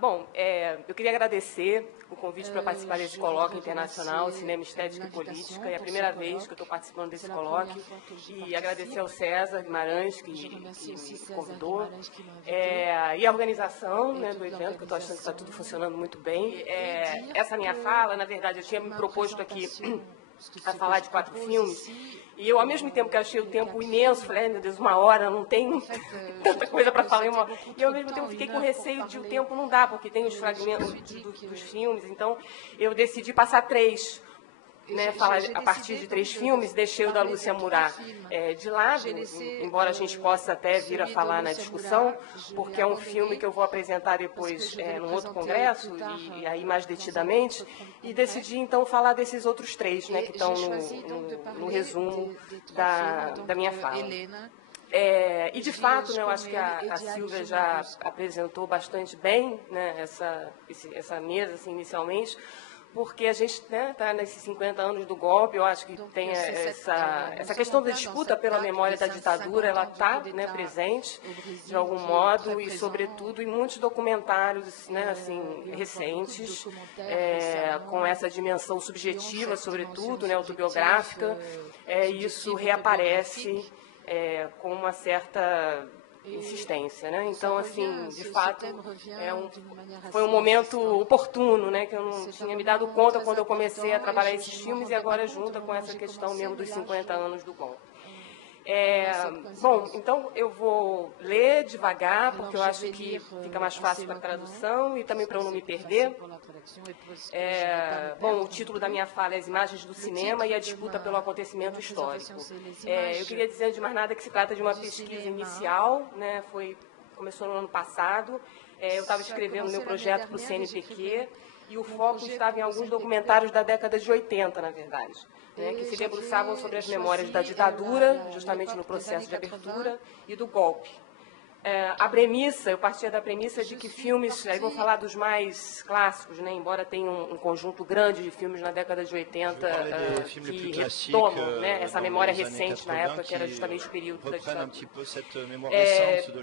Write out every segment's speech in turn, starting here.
Bom, eu queria agradecer o convite para participar desse colóquio internacional, Cinema, Estética e Política. É a primeira vez que eu estou participando desse colóquio. E agradecer ao César Guimarães, que me convidou. E a organização, né, do evento, que eu estou achando que está tudo funcionando muito bem. Essa minha fala, na verdade, eu tinha me proposto aqui a falar de 4 filmes. E eu, ao mesmo tempo que achei o tempo imenso, falei, meu Deus, 1 hora, não tem tanta coisa para falar em 1 hora. E, ao mesmo tempo, fiquei com receio de o tempo não dar, porque tem os fragmentos dos filmes. Então, eu decidi passar 3, né, falar a partir de 3 filmes, deixei o da Lúcia Murat de lado, embora a gente possa até vir a falar na discussão, porque é um filme que eu vou apresentar depois num outro congresso, e aí mais detidamente, e decidi, então, falar desses outros 3, né, que estão no resumo da minha fala. E, de fato, né, eu acho que a Silvia já apresentou bastante bem, né, essa mesa, assim, inicialmente, porque a gente está nesses 50 anos do golpe. Eu acho que tem essa questão da disputa pela memória da ditadura, ela está, né, presente, de algum modo, e, sobretudo, em muitos documentários, né, assim, recentes, com essa dimensão subjetiva, sobretudo, né, autobiográfica, isso reaparece com uma certa insistência, né? Então, assim, de fato, foi um momento oportuno, né, que eu não tinha me dado conta quando eu comecei a trabalhar esses filmes, e agora junta com essa questão mesmo dos 50 anos do golpe. Bom, então eu vou ler devagar, porque eu acho que fica mais fácil para a tradução e também para eu não me perder. Bom, o título da minha fala é As Imagens do Cinema e a Disputa pelo Acontecimento Histórico. Eu queria dizer, de mais nada, que se trata de uma pesquisa inicial, né, começou no ano passado. Eu estava escrevendo meu projeto para o CNPq, e o foco estava em alguns documentários da década de 80, na verdade, né, que se debruçavam sobre as memórias da ditadura, justamente no processo de abertura, e do golpe. Eu partia da premissa de que filmes, aí vou falar dos mais clássicos, né, embora tenha um conjunto grande de filmes na década de 80 que retomam, né, essa memória recente, na época, que era justamente o período da ditadura.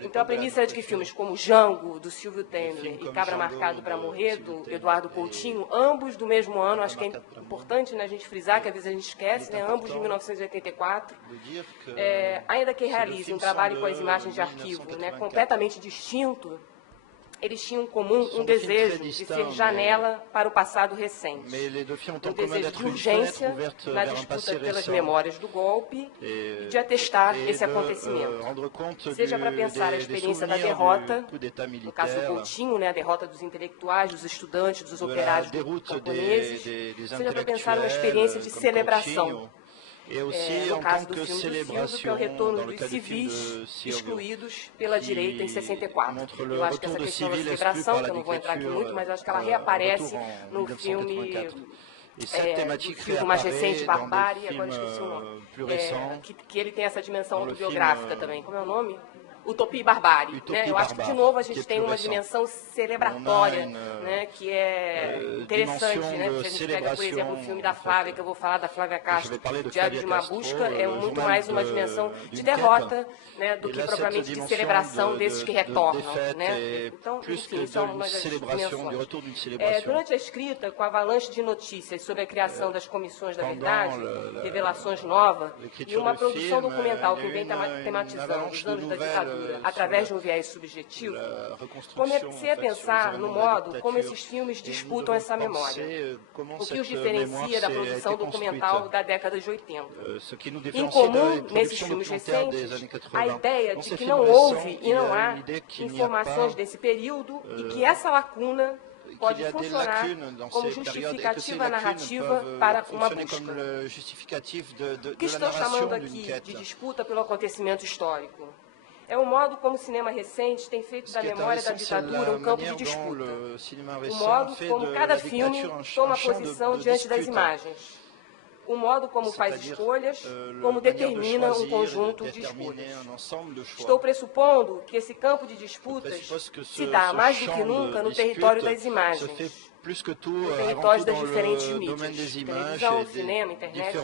Então, a premissa é de que filmes como Django, do Silvio Tendler, e Cabra Marcado para Morrer, do Eduardo Coutinho, ambos do mesmo ano, acho que é importante, né, a gente frisar, que às vezes a gente esquece, né, ambos de 1984, ainda que realizem um trabalho com as imagens de arquivo, né, completamente distinto, eles tinham em comum um desejo de ser janela para o passado recente, um desejo de urgência na disputa pelas memórias do golpe e de atestar esse acontecimento, seja para pensar a experiência da derrota, no caso do Coutinho, né, a derrota dos intelectuais, dos estudantes, dos operários camponeses, seja para pensar uma experiência de celebração, no caso do filme do Silvio, que é o retorno dos civis excluídos pela direita em 64. Eu acho que essa questão da celebração, que eu não vou entrar aqui muito, mas acho que ela reaparece no filme mais recente, Barbárie, agora esqueci o nome, que ele tem essa dimensão autobiográfica também. Como é o nome? Utopia e Barbárie, né? Eu acho que, de novo, a gente tem uma dimensão celebratória, né, que é interessante, né? Se a gente pega, por exemplo, o filme da Flávia, que eu vou falar, da Flávia Castro, Diário de uma Busca, é muito mais uma dimensão de derrota, né, do que propriamente de celebração desses que retornam, né? Então, enfim, são umas das dimensões. Durante a escrita, com a avalanche de notícias sobre a criação das comissões da verdade, revelações novas, e uma produção documental que vem tematizando os anos da ditadura através de um viés subjetivo, comecei a pensar no modo como esses filmes disputam essa memória, o que os diferencia da produção documental da década de 80. Em comum, nesses filmes recentes, a ideia de que não houve e não há informações desse período e que essa lacuna pode funcionar como justificativa narrativa para uma busca. O que estou chamando aqui de disputa pelo acontecimento histórico é o modo como o cinema recente tem feito da memória da ditadura um campo de disputa. O modo como cada filme toma posição diante das imagens. o modo como faz escolhas, como determina um conjunto de escolhas. Estou pressupondo que esse campo de disputas se dá mais do que nunca no território das imagens, no território das diferentes mídias, televisão, cinema, internet,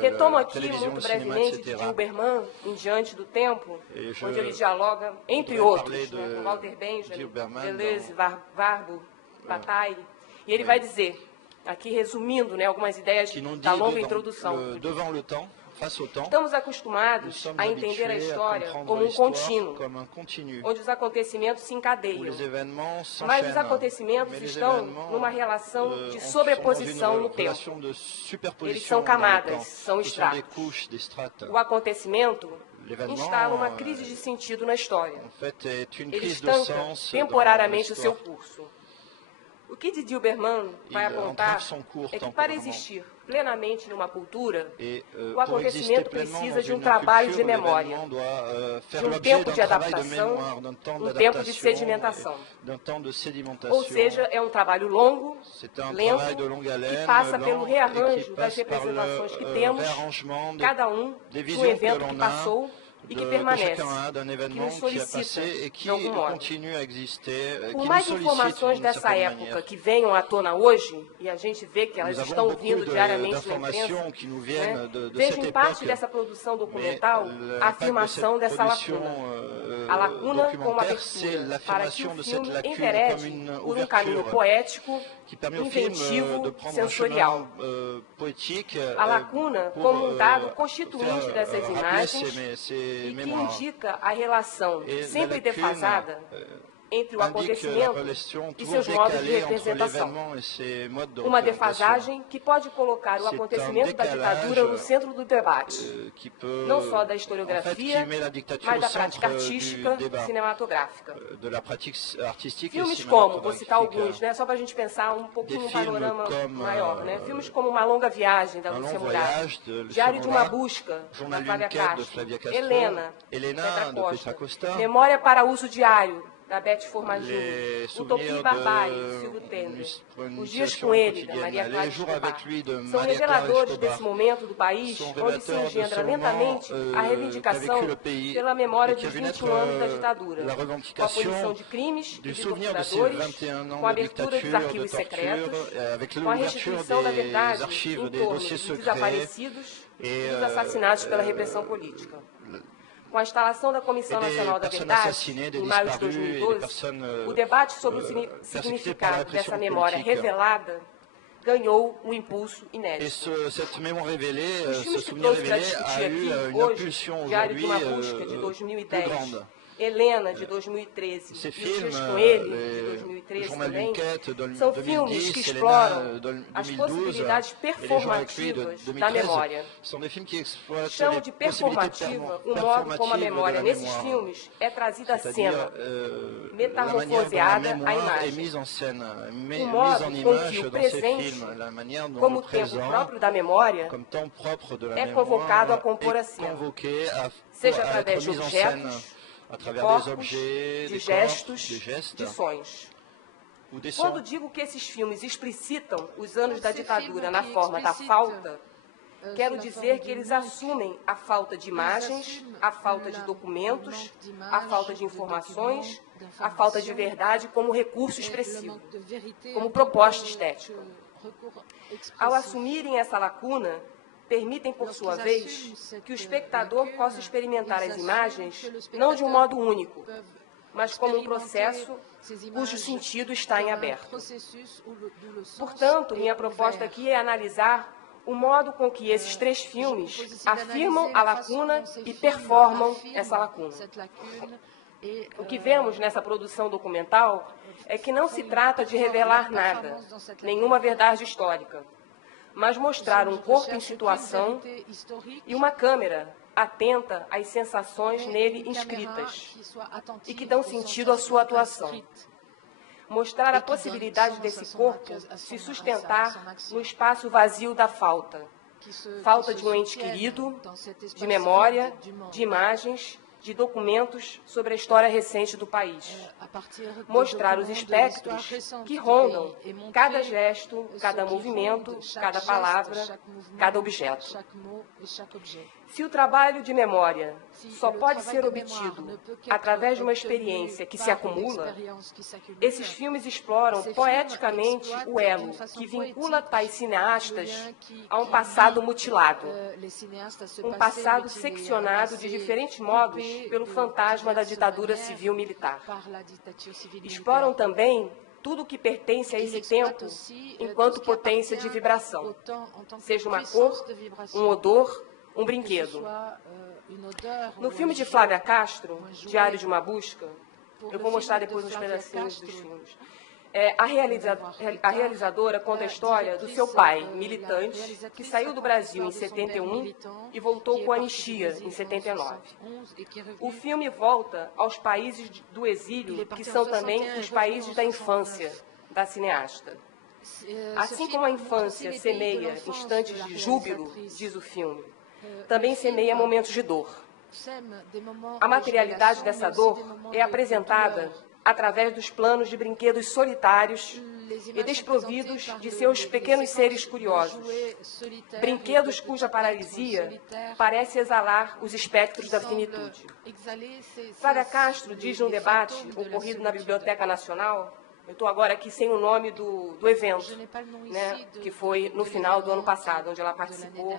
Retomo aqui, muito brevemente, de Dilberman, em Diante do Tempo, onde ele dialoga, entre outros, com Walter Benjamin, Deleuze, Warburg, Bataille, e ele vai dizer, aqui resumindo algumas ideias da longa introdução, estamos acostumados a entender a história como um contínuo, onde os acontecimentos se encadeiam. Mas os acontecimentos estão numa relação de sobreposição no tempo. Eles são camadas, são estratos. O acontecimento instala uma crise de sentido na história. Ele estanca temporariamente o seu curso. O que de Dilberman vai apontar é que para existir plenamente numa cultura, o acontecimento precisa de um trabalho de memória, de um tempo de adaptação, um tempo de sedimentação. Ou seja, é um trabalho longo, lento, que passa pelo rearranjo das representações que temos, cada um de um evento que passou e que permanece, que nos solicita de algum modo. Por mais informações dessa época que venham à tona hoje, e a gente vê que elas estão vindo diariamente na imprensa, vejo em parte dessa produção documental a afirmação dessa lacuna. A lacuna como abertura para que o filme enverede por um caminho poético, inventivo, sensorial. A lacuna como um dado constituinte dessas imagens e que indica a relação sempre defasada entre o acontecimento e seus modos de representação. Uma defasagem que pode colocar o acontecimento da ditadura no centro do debate, não só da historiografia, mas da prática artística cinematográfica. Filmes como, vou citar alguns, só para a gente pensar um pouquinho no panorama maior, filmes como Uma Longa Viagem, da Lúcia Murad, Diário de uma Busca, da Flávia Castro, Helena, Petra Costa, Memória para Uso Diário, da Beth Formaggio, Utopia e Barbárie, do Silvio Tender, Os Dias com Ele, da Maria Clara Escobar, são reveladores desse momento do país onde se engendra lentamente a reivindicação pela memória dos 21 anos da ditadura, com a abolição de crimes e de torturadores, com a abertura dos arquivos secretos, com a restituição da verdade em torno dos desaparecidos e dos assassinados pela repressão política. Com a instalação da Comissão Nacional da Verdade, em maio de 2012, o debate sobre o significado dessa memória revelada ganhou um impulso inédito. Os filmes que trouxe para discutir aqui hoje, Diário de uma Busca, de 2010, Helena, de 2013, e Os Dias com Ele, de 2013 também, são filmes que exploram as possibilidades performativas da memória. Chamo de performativa o modo como a memória, nesses filmes, é trazida à cena, metamorfoseada à imagem. O modo com que o presente, como o tempo próprio da memória, é convocado a compor a cena, seja através de objetos, de corpos, de gestos, de sons. Quando digo que esses filmes explicitam os anos da ditadura na forma da falta, quero dizer que eles assumem a falta de imagens, a falta de documentos, a falta de informações, a falta de verdade como recurso expressivo, como proposta estética. Ao assumirem essa lacuna, permitem, por sua vez, que o espectador possa experimentar as imagens não de um modo único, mas como um processo cujo sentido está em aberto. Portanto, minha proposta aqui é analisar o modo com que esses três filmes afirmam a lacuna e performam essa lacuna. O que vemos nessa produção documental é que não se trata de revelar nada, nenhuma verdade histórica, mas mostrar um corpo em situação e uma câmera atenta às sensações nele inscritas e que dão sentido à sua atuação. Mostrar a possibilidade desse corpo se sustentar no espaço vazio da falta. Falta de um ente querido, de memória, de imagens de documentos sobre a história recente do país. Mostrar os espectros que rondam cada gesto, cada movimento, cada palavra, cada objeto. Se o trabalho de memória só pode ser obtido através de uma experiência que se acumula, esses filmes exploram poeticamente o elo que vincula tais cineastas a um passado mutilado, um passado seccionado de diferentes modos pelo fantasma da ditadura civil-militar. Exploram também tudo o que pertence a esse tempo enquanto potência de vibração, seja uma cor, um odor, um brinquedo. No filme de Flávia Castro, Diário de uma Busca, eu vou mostrar depois uns pedacinhos dos filmes, a realizadora conta a história do seu pai, militante, que saiu do Brasil em 71 e voltou com a anistia em 79. O filme volta aos países do exílio, que são também os países da infância da cineasta. Assim como a infância semeia instantes de júbilo, diz o filme, também semeia momentos de dor. A materialidade dessa dor é apresentada através dos planos de brinquedos solitários e desprovidos de seus pequenos seres curiosos. Brinquedos cuja paralisia parece exalar os espectros da finitude. Flávia Castro diz num debate ocorrido na Biblioteca Nacional, eu estou agora aqui sem o nome do evento, né, que foi no final do ano passado, onde ela participou,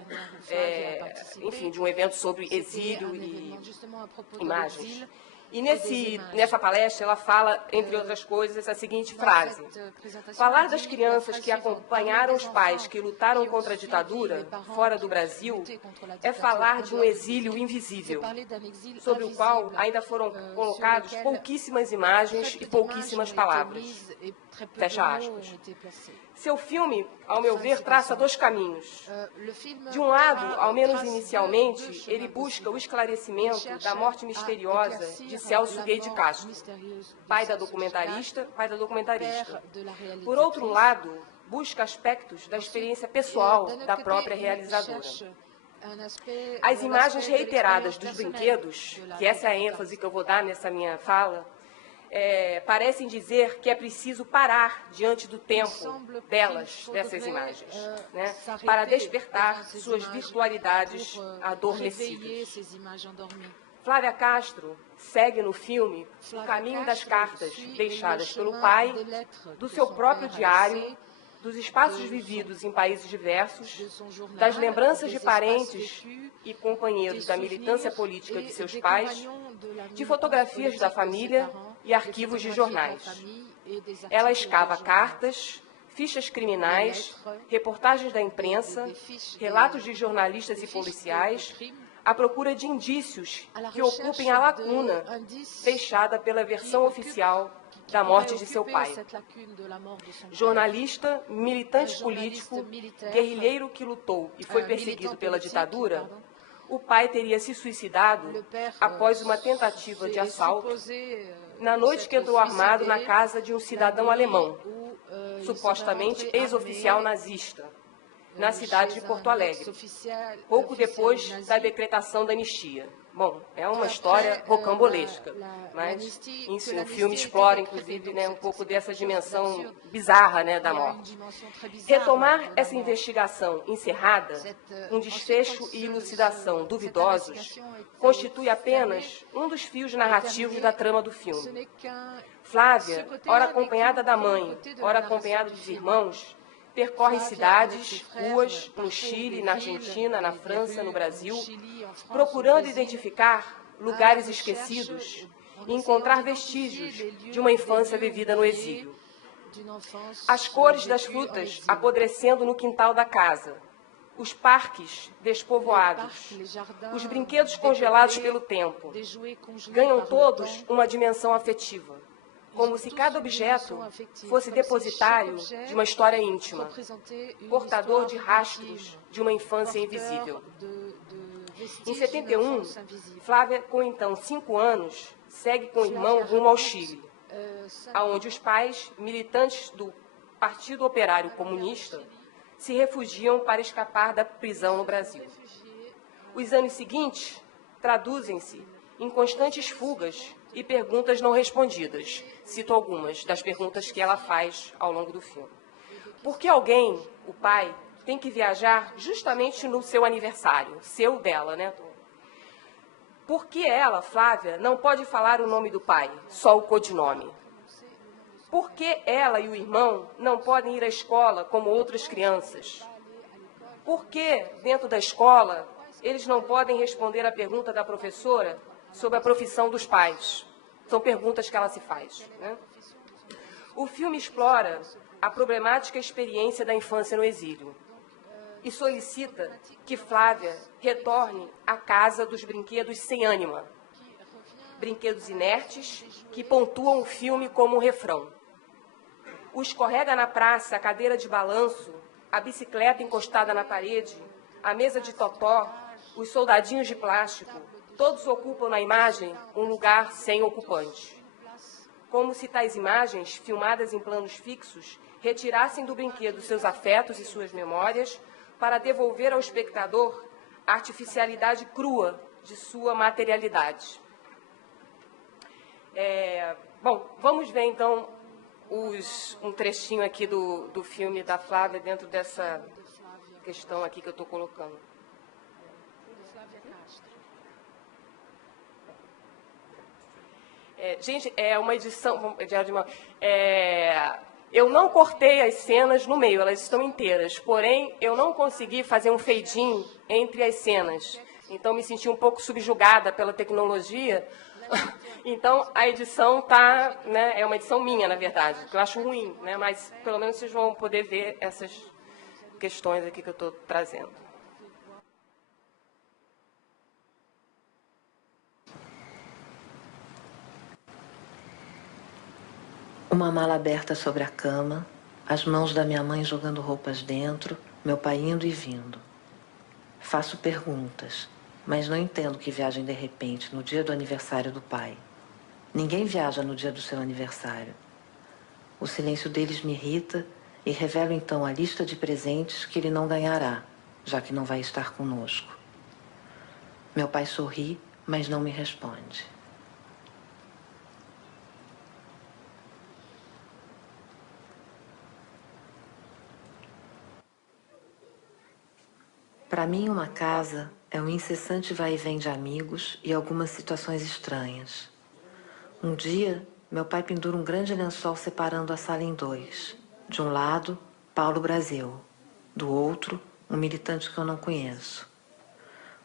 enfim, de um evento sobre exílio e imagens. E nessa palestra ela fala, entre outras coisas, a seguinte frase: falar das crianças que acompanharam os pais que lutaram contra a ditadura, fora do Brasil, é falar de um exílio invisível, sobre o qual ainda foram colocados pouquíssimas imagens e pouquíssimas palavras. Fecha aspas. Seu filme, ao meu ver, traça dois caminhos. De um lado, ao menos inicialmente, ele busca o esclarecimento da morte misteriosa de Celso Gay de Castro, pai da documentarista. Por outro lado, busca aspectos da experiência pessoal da própria realizadora. As imagens reiteradas dos brinquedos, que essa é a ênfase que eu vou dar nessa minha fala, parecem dizer que é preciso parar diante do tempo dessas imagens, né, para despertar suas virtualidades adormecidas. Flávia Castro segue no filme o caminho das cartas deixadas pelo pai, do seu próprio diário, dos espaços vividos em países diversos, das lembranças de parentes e companheiros da militância política de seus pais, de fotografias da família e arquivos de jornais. Ela escava cartas, fichas criminais, reportagens da imprensa, relatos de jornalistas e policiais, à procura de indícios que ocupem a lacuna deixada pela versão oficial da morte de seu pai. Jornalista, militante político, guerrilheiro que lutou e foi perseguido pela ditadura, o pai teria se suicidado após uma tentativa de assalto na noite que entrou armado na casa de um cidadão alemão, supostamente ex-oficial nazista, na cidade de Porto Alegre, pouco depois da decretação da anistia. Bom, é uma história rocambolesca, mas, enfim, o filme explora, inclusive, né, um pouco dessa dimensão bizarra, né, da morte. Retomar essa investigação encerrada, um desfecho e elucidação duvidosos, constitui apenas um dos fios narrativos da trama do filme. Flávia, ora acompanhada da mãe, ora acompanhada dos irmãos, percorre cidades, ruas, no Chile, na Argentina, na França, no Brasil, procurando identificar lugares esquecidos e encontrar vestígios de uma infância vivida no exílio. As cores das frutas apodrecendo no quintal da casa, os parques despovoados, os brinquedos congelados pelo tempo, ganham todos uma dimensão afetiva, como se cada objeto fosse depositário de uma história íntima, portador de rastros de uma infância invisível. Em 71, Flávia, com então 5 anos, segue com o irmão rumo ao Chile, aonde os pais, militantes do Partido Operário Comunista, se refugiam para escapar da prisão no Brasil. Os anos seguintes traduzem-se em constantes fugas e perguntas não respondidas. Cito algumas das perguntas que ela faz ao longo do filme. Por que alguém, o pai, tem que viajar justamente no seu aniversário, seu dela, né? Por que ela, Flávia, não pode falar o nome do pai, só o codinome? Por que ela e o irmão não podem ir à escola como outras crianças? Por que, dentro da escola, eles não podem responder à pergunta da professora sobre a profissão dos pais? São perguntas que ela se faz, né? O filme explora a problemática experiência da infância no exílio e solicita que Flávia retorne à casa dos brinquedos sem ânima, brinquedos inertes que pontuam o filme como um refrão. O escorrega na praça, a cadeira de balanço, a bicicleta encostada na parede, a mesa de totó, os soldadinhos de plástico, todos ocupam na imagem um lugar sem ocupante. Como se tais imagens, filmadas em planos fixos, retirassem do brinquedo seus afetos e suas memórias para devolver ao espectador a artificialidade crua de sua materialidade. Bom, vamos ver então um trechinho aqui do filme da Flávia dentro dessa questão aqui que eu estou colocando. Gente, é uma edição... eu não cortei as cenas no meio, elas estão inteiras. Porém, eu não consegui fazer um fade-in entre as cenas. Então, me senti um pouco subjugada pela tecnologia. Então, a edição tá, né, é uma edição minha, na verdade, que eu acho ruim, né, mas pelo menos vocês vão poder ver essas questões aqui que eu estou trazendo. Uma mala aberta sobre a cama, as mãos da minha mãe jogando roupas dentro, meu pai indo e vindo. Faço perguntas, mas não entendo que viajem de repente no dia do aniversário do pai. Ninguém viaja no dia do seu aniversário. O silêncio deles me irrita e revelo então a lista de presentes que ele não ganhará, já que não vai estar conosco. Meu pai sorri, mas não me responde. Para mim, uma casa é um incessante vai e vem de amigos e algumas situações estranhas. Um dia, meu pai pendura um grande lençol separando a sala em dois. De um lado, Paulo Brasil. Do outro, um militante que eu não conheço.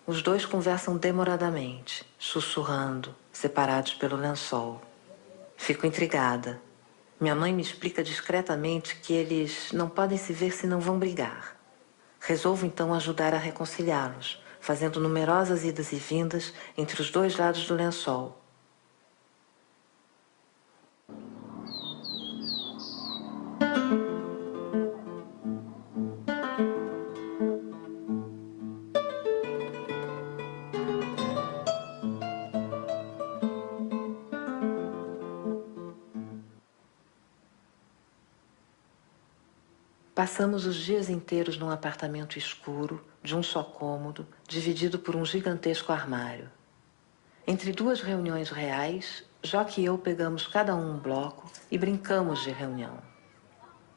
Os dois conversam demoradamente, sussurrando, separados pelo lençol. Fico intrigada. Minha mãe me explica discretamente que eles não podem se ver se não vão brigar. Resolvo então ajudar a reconciliá-los, fazendo numerosas idas e vindas entre os dois lados do lençol. Passamos os dias inteiros num apartamento escuro, de um só cômodo, dividido por um gigantesco armário. Entre duas reuniões reais, Joque e eu pegamos cada um bloco e brincamos de reunião.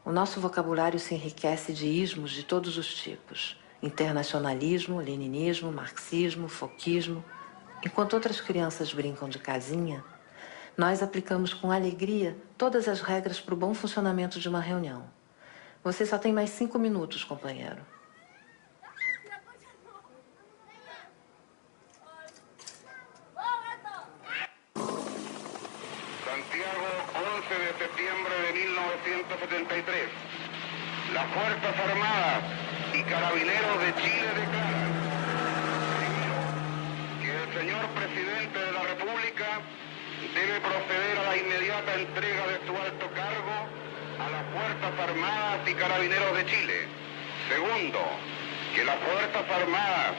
O nosso vocabulário se enriquece de ismos de todos os tipos. Internacionalismo, leninismo, marxismo, foquismo. Enquanto outras crianças brincam de casinha, nós aplicamos com alegria todas as regras para o bom funcionamento de uma reunião. Você só tem mais 5 minutos, companheiro. Santiago, 11 de septiembre de 1973. Las Fuerzas Armadas y Carabineros de Chile declaran que el señor presidente de la República debe proceder a la inmediata entrega de su alto cargo a las Fuerzas Armadas y Carabineros de Chile. Segundo, que las Fuerzas Armadas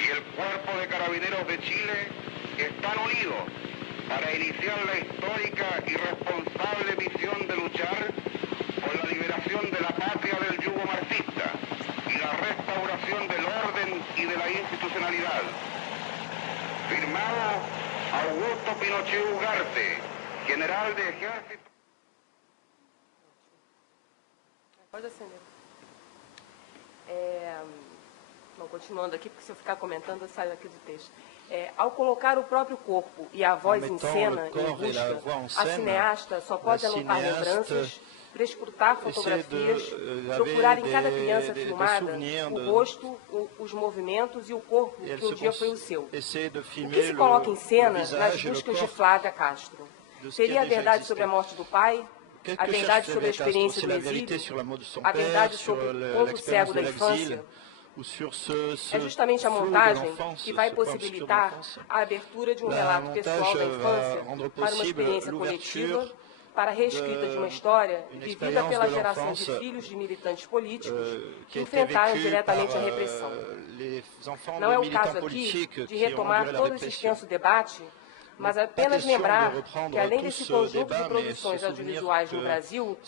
y el Cuerpo de Carabineros de Chile están unidos para iniciar la histórica y responsable misión de luchar por la liberación de la patria del yugo marxista y la restauración del orden y de la institucionalidad. Firmado Augusto Pinochet Ugarte, general de ejército. Pode acender. Bom, continuando aqui, porque se eu ficar comentando, eu saio aqui do texto. Ao colocar o próprio corpo e a voz em cena, em busca, a cineasta só pode anotar lembranças, prescrutar fotografias, procurar em cada criança filmada o rosto, os movimentos e o corpo que um dia foi o seu. O que se coloca em cena nas buscas de Flávia Castro? Seria a verdade sobre a morte do pai? A verdade sobre a experiência do exílio? A verdade sobre o ponto cego da infância? É justamente a montagem que vai possibilitar a abertura de um relato pessoal da infância para uma experiência coletiva, para a reescrita de uma história vivida pela geração de filhos de militantes políticos que enfrentaram diretamente a repressão. Não é o caso aqui de retomar todo esse extenso debate, mas apenas lembrar que, além desse conjunto de produções audiovisuais no Brasil,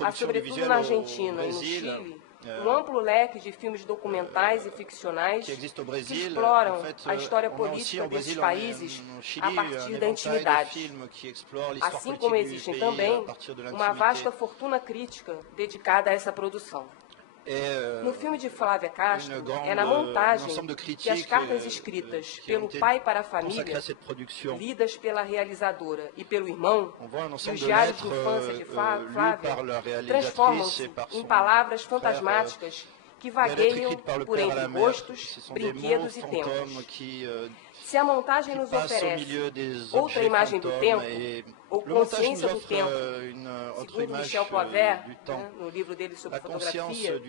há, sobretudo na Argentina e no Chile, um amplo leque de filmes documentais e ficcionais que exploram a história política desses países a partir da intimidade. Assim como existe também uma vasta fortuna crítica dedicada a essa produção. No filme de Flávia Castro, é na montagem que as cartas escritas pelo pai para a família, lidas pela realizadora e pelo irmão, e os diários de infância de Flávia, transformam-se em palavras fantasmáticas que vagueiam por entre rostos, brinquedos e tempos. Se a montagem nos oferece outra imagem do tempo, ou consciência do tempo, segundo Michel Poivert, no livro dele sobre fotografia,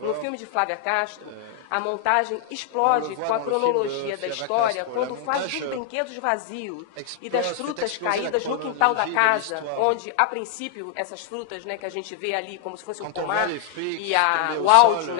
no filme de Flávia Castro, a montagem explode com a cronologia da história quando faz dos brinquedos vazios e das frutas caídas no quintal da casa, onde, a princípio, essas frutas que a gente vê ali como se fosse um pomar, e o áudio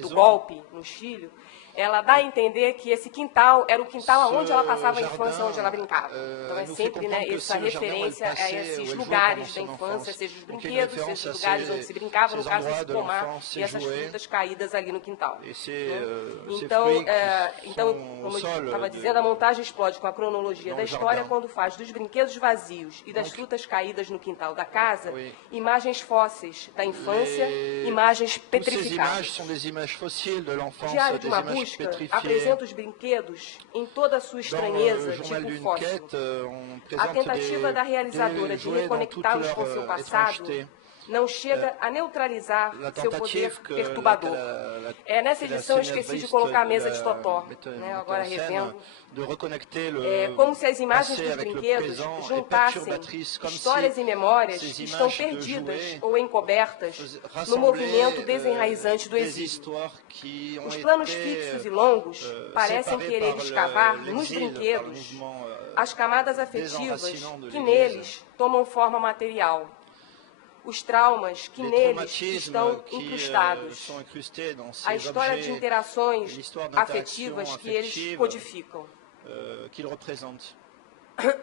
do golpe no Chile, ela dá a entender que esse quintal era o quintal onde ela passava a infância, onde ela brincava. Então é sempre essa referência a esses lugares da infância, seja os brinquedos, seja os lugares onde se brincava, no caso desse pomar, e essas frutas caídas ali no quintal. Então, como eu estava dizendo, a montagem explode com a cronologia da história quando faz dos brinquedos vazios e das frutas caídas no quintal da casa imagens fósseis da infância, imagens petrificadas. Diário de uma busca apresenta os brinquedos em toda a sua estranheza, tipo fóssil. A tentativa da realizadora de reconectá-los com seu passado não chega a neutralizar seu poder perturbador. Nessa edição eu esqueci de colocar a mesa de Totó, agora revendo. Como se as imagens dos brinquedos juntassem histórias e memórias que estão perdidas ou encobertas no movimento desenraizante do exílio. Os planos fixos e longos parecem querer escavar nos brinquedos as camadas afetivas que neles tomam forma material. Os traumas que neles estão incrustados, a história de interações afetivas que eles codificam.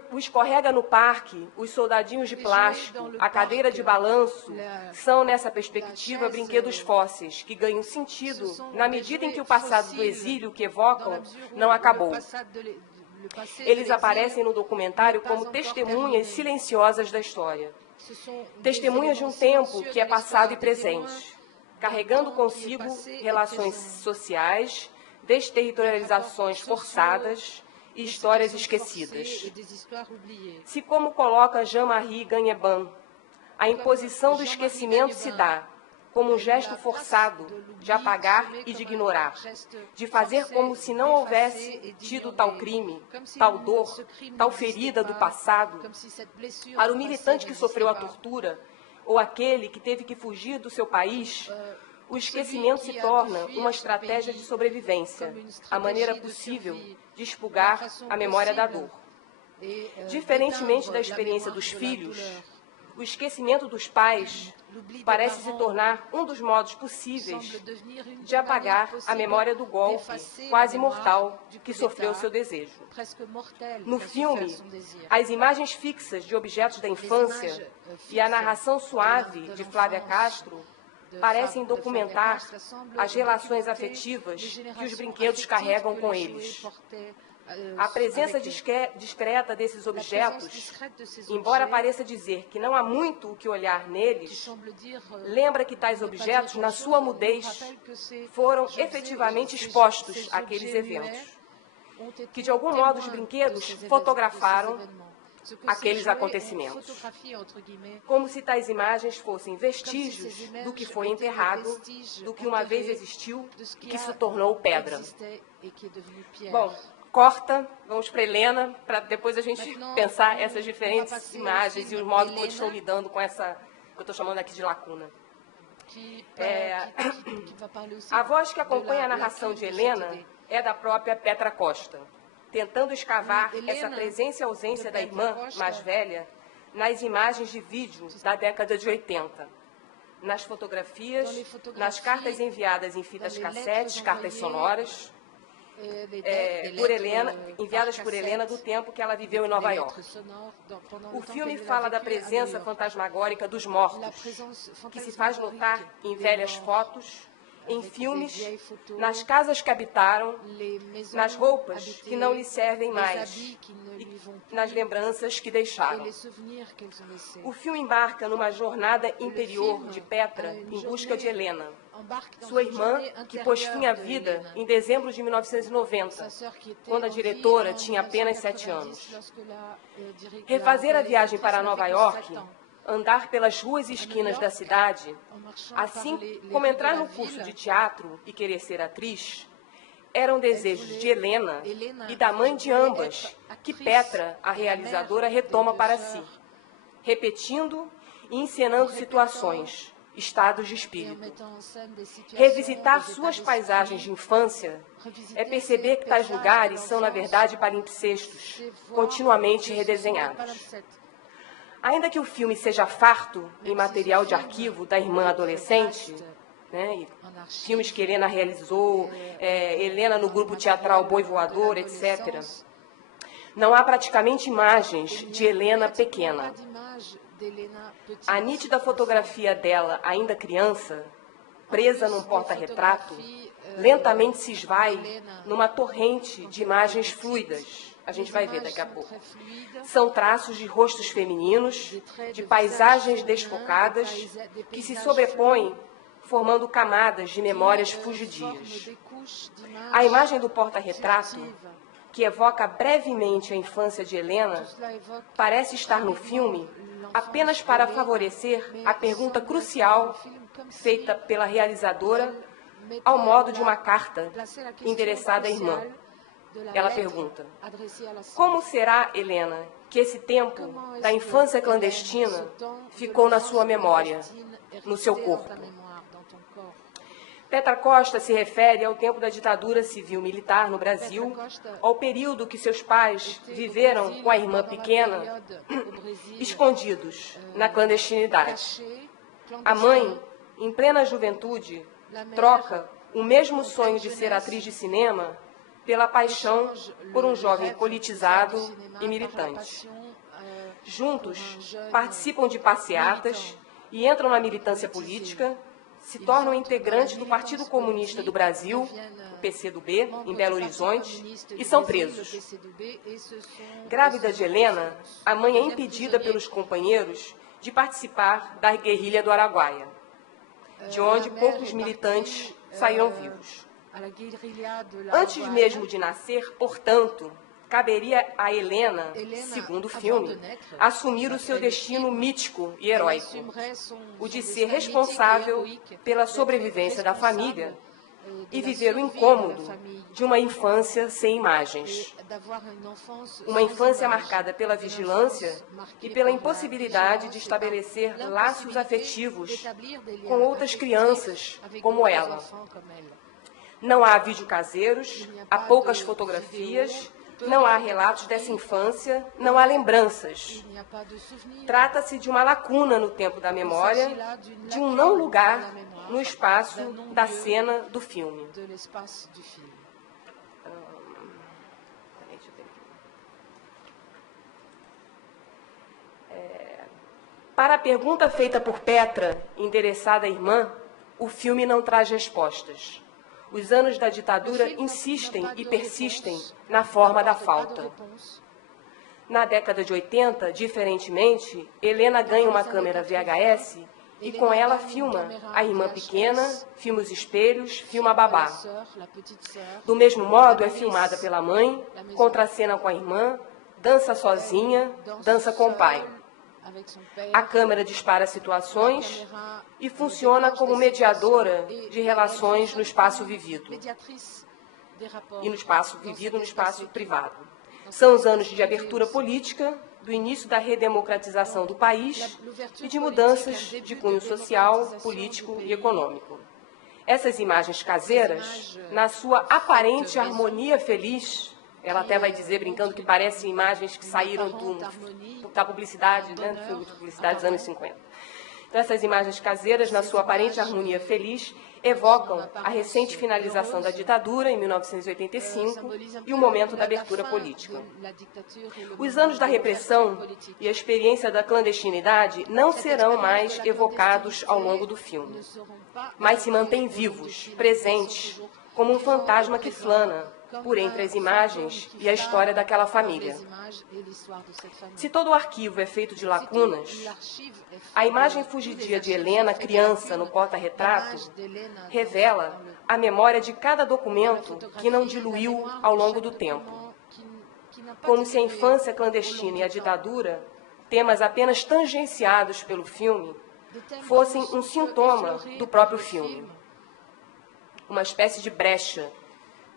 O escorrega no parque, os soldadinhos de plástico, a cadeira de balanço, são, nessa perspectiva, brinquedos fósseis, que ganham sentido na medida em que o passado do exílio que evocam não acabou. Eles aparecem no documentário como testemunhas silenciosas da história. Testemunhas de um tempo que é passado e presente, carregando consigo relações sociais, desterritorializações forçadas e histórias esquecidas. Se, como coloca Jean-Marie Gagneban, a imposição do esquecimento se dá como um gesto forçado de apagar e de ignorar, de fazer como se não houvesse tido tal crime, tal dor, tal ferida do passado. Para o militante que sofreu a tortura, ou aquele que teve que fugir do seu país, o esquecimento se torna uma estratégia de sobrevivência, a maneira possível de expurgar a memória da dor. Diferentemente da experiência dos filhos, o esquecimento dos pais parece se tornar um dos modos possíveis de apagar a memória do golpe quase mortal que sofreu seu desejo. No filme, as imagens fixas de objetos da infância e a narração suave de Flávia Castro parecem documentar as relações afetivas que os brinquedos carregam com eles. A presença discreta desses objetos, embora pareça dizer que não há muito o que olhar neles, lembra que tais objetos, na sua mudez, foram efetivamente expostos àqueles eventos, que de algum modo os brinquedos fotografaram aqueles acontecimentos, como se tais imagens fossem vestígios do que foi enterrado, do que uma vez existiu e que se tornou pedra. Bom, corta, vamos para Helena, para depois a gente pensar essas diferentes imagens e o modo como eles estão lidando com essa, que eu estou chamando aqui de lacuna. A voz que acompanha a narração de Helena é da própria Petra Costa, tentando escavar essa presença e ausência da irmã mais velha nas imagens de vídeo da década de 80, nas fotografias, nas cartas enviadas em fitas cassetes, cartas sonoras, enviadas por Helena do tempo que ela viveu em Nova York. O filme fala da presença fantasmagórica dos mortos, que se faz notar em velhas fotos, em filmes, nas casas que habitaram, nas roupas que não lhe servem mais, e nas lembranças que deixaram. O filme embarca numa jornada interior de Petra em busca de Helena, sua irmã, que pôs fim à vida em dezembro de 1990, quando a diretora tinha apenas 7 anos. Refazer a viagem para Nova York, andar pelas ruas e esquinas da cidade, assim como entrar no curso de teatro e querer ser atriz, eram desejos de Helena e da mãe de ambas, que Petra, a realizadora, retoma para si, repetindo e encenando situações, estados de espírito. Revisitar suas paisagens de infância é perceber que tais lugares são, na verdade, palimpsestos, continuamente redesenhados. Ainda que o filme seja farto em material de arquivo da irmã adolescente, né, filmes que Helena realizou, Helena no grupo teatral Boi Voador, etc., não há praticamente imagens de Helena pequena. A nítida fotografia dela, ainda criança, presa num porta-retrato, lentamente se esvai numa torrente de imagens fluidas. A gente vai ver daqui a pouco. São traços de rostos femininos, de paisagens desfocadas, que se sobrepõem, formando camadas de memórias fugidias. A imagem do porta-retrato, que evoca brevemente a infância de Helena, parece estar no filme apenas para favorecer a pergunta crucial feita pela realizadora ao modo de uma carta endereçada à irmã. Ela pergunta: como será, Helena, que esse tempo da infância clandestina ficou na sua memória, no seu corpo? Petra Costa se refere ao tempo da ditadura civil-militar no Brasil, ao período que seus pais viveram com a irmã pequena, escondidos na clandestinidade. A mãe, em plena juventude, troca o mesmo sonho de ser atriz de cinema pela paixão por um jovem politizado e militante. Juntos, participam de passeatas e entram na militância política, se tornam integrantes do Partido Comunista do Brasil, o PCdoB, em Belo Horizonte, e são presos. Grávida de Helena, a mãe é impedida pelos companheiros de participar da guerrilha do Araguaia, de onde poucos militantes saíram vivos. Antes mesmo de nascer, portanto, caberia a Helena, segundo o filme, assumir o seu destino mítico e heróico, o de ser responsável pela sobrevivência da família e viver o incômodo de uma infância sem imagens. Uma infância marcada pela vigilância e pela impossibilidade de estabelecer laços afetivos com outras crianças como ela. Não há videocaseiros, há poucas fotografias, não há relatos dessa infância, não há lembranças. Trata-se de uma lacuna no tempo da memória, de um não lugar no espaço da cena do filme. Para a pergunta feita por Petra, endereçada à irmã, o filme não traz respostas. Os anos da ditadura insistem e persistem na forma da falta. Na década de 80, diferentemente, Helena ganha uma câmera VHS e com ela filma a irmã pequena, filma os espelhos, filma a babá. Do mesmo modo, é filmada pela mãe, contracena com a irmã, dança sozinha, dança com o pai. A câmera dispara situações e funciona como mediadora de relações no espaço vivido. E no espaço vivido, no espaço privado. São os anos de abertura política, do início da redemocratização do país e de mudanças de cunho social, político e econômico. Essas imagens caseiras, na sua aparente harmonia feliz, ela até vai dizer, brincando, que parecem imagens que saíram da publicidade, né, do filme de publicidade dos anos 50. Então, essas imagens caseiras, na sua aparente harmonia feliz, evocam a recente finalização da ditadura, em 1985, e o momento da abertura política. Os anos da repressão e a experiência da clandestinidade não serão mais evocados ao longo do filme, mas se mantêm vivos, presentes, como um fantasma que flana por entre as imagens e a história daquela família. Se todo o arquivo é feito de lacunas, a imagem fugidia de Helena, criança, no porta-retrato, revela a memória de cada documento que não diluiu ao longo do tempo. Como se a infância clandestina e a ditadura, temas apenas tangenciados pelo filme, fossem um sintoma do próprio filme. Uma espécie de brecha,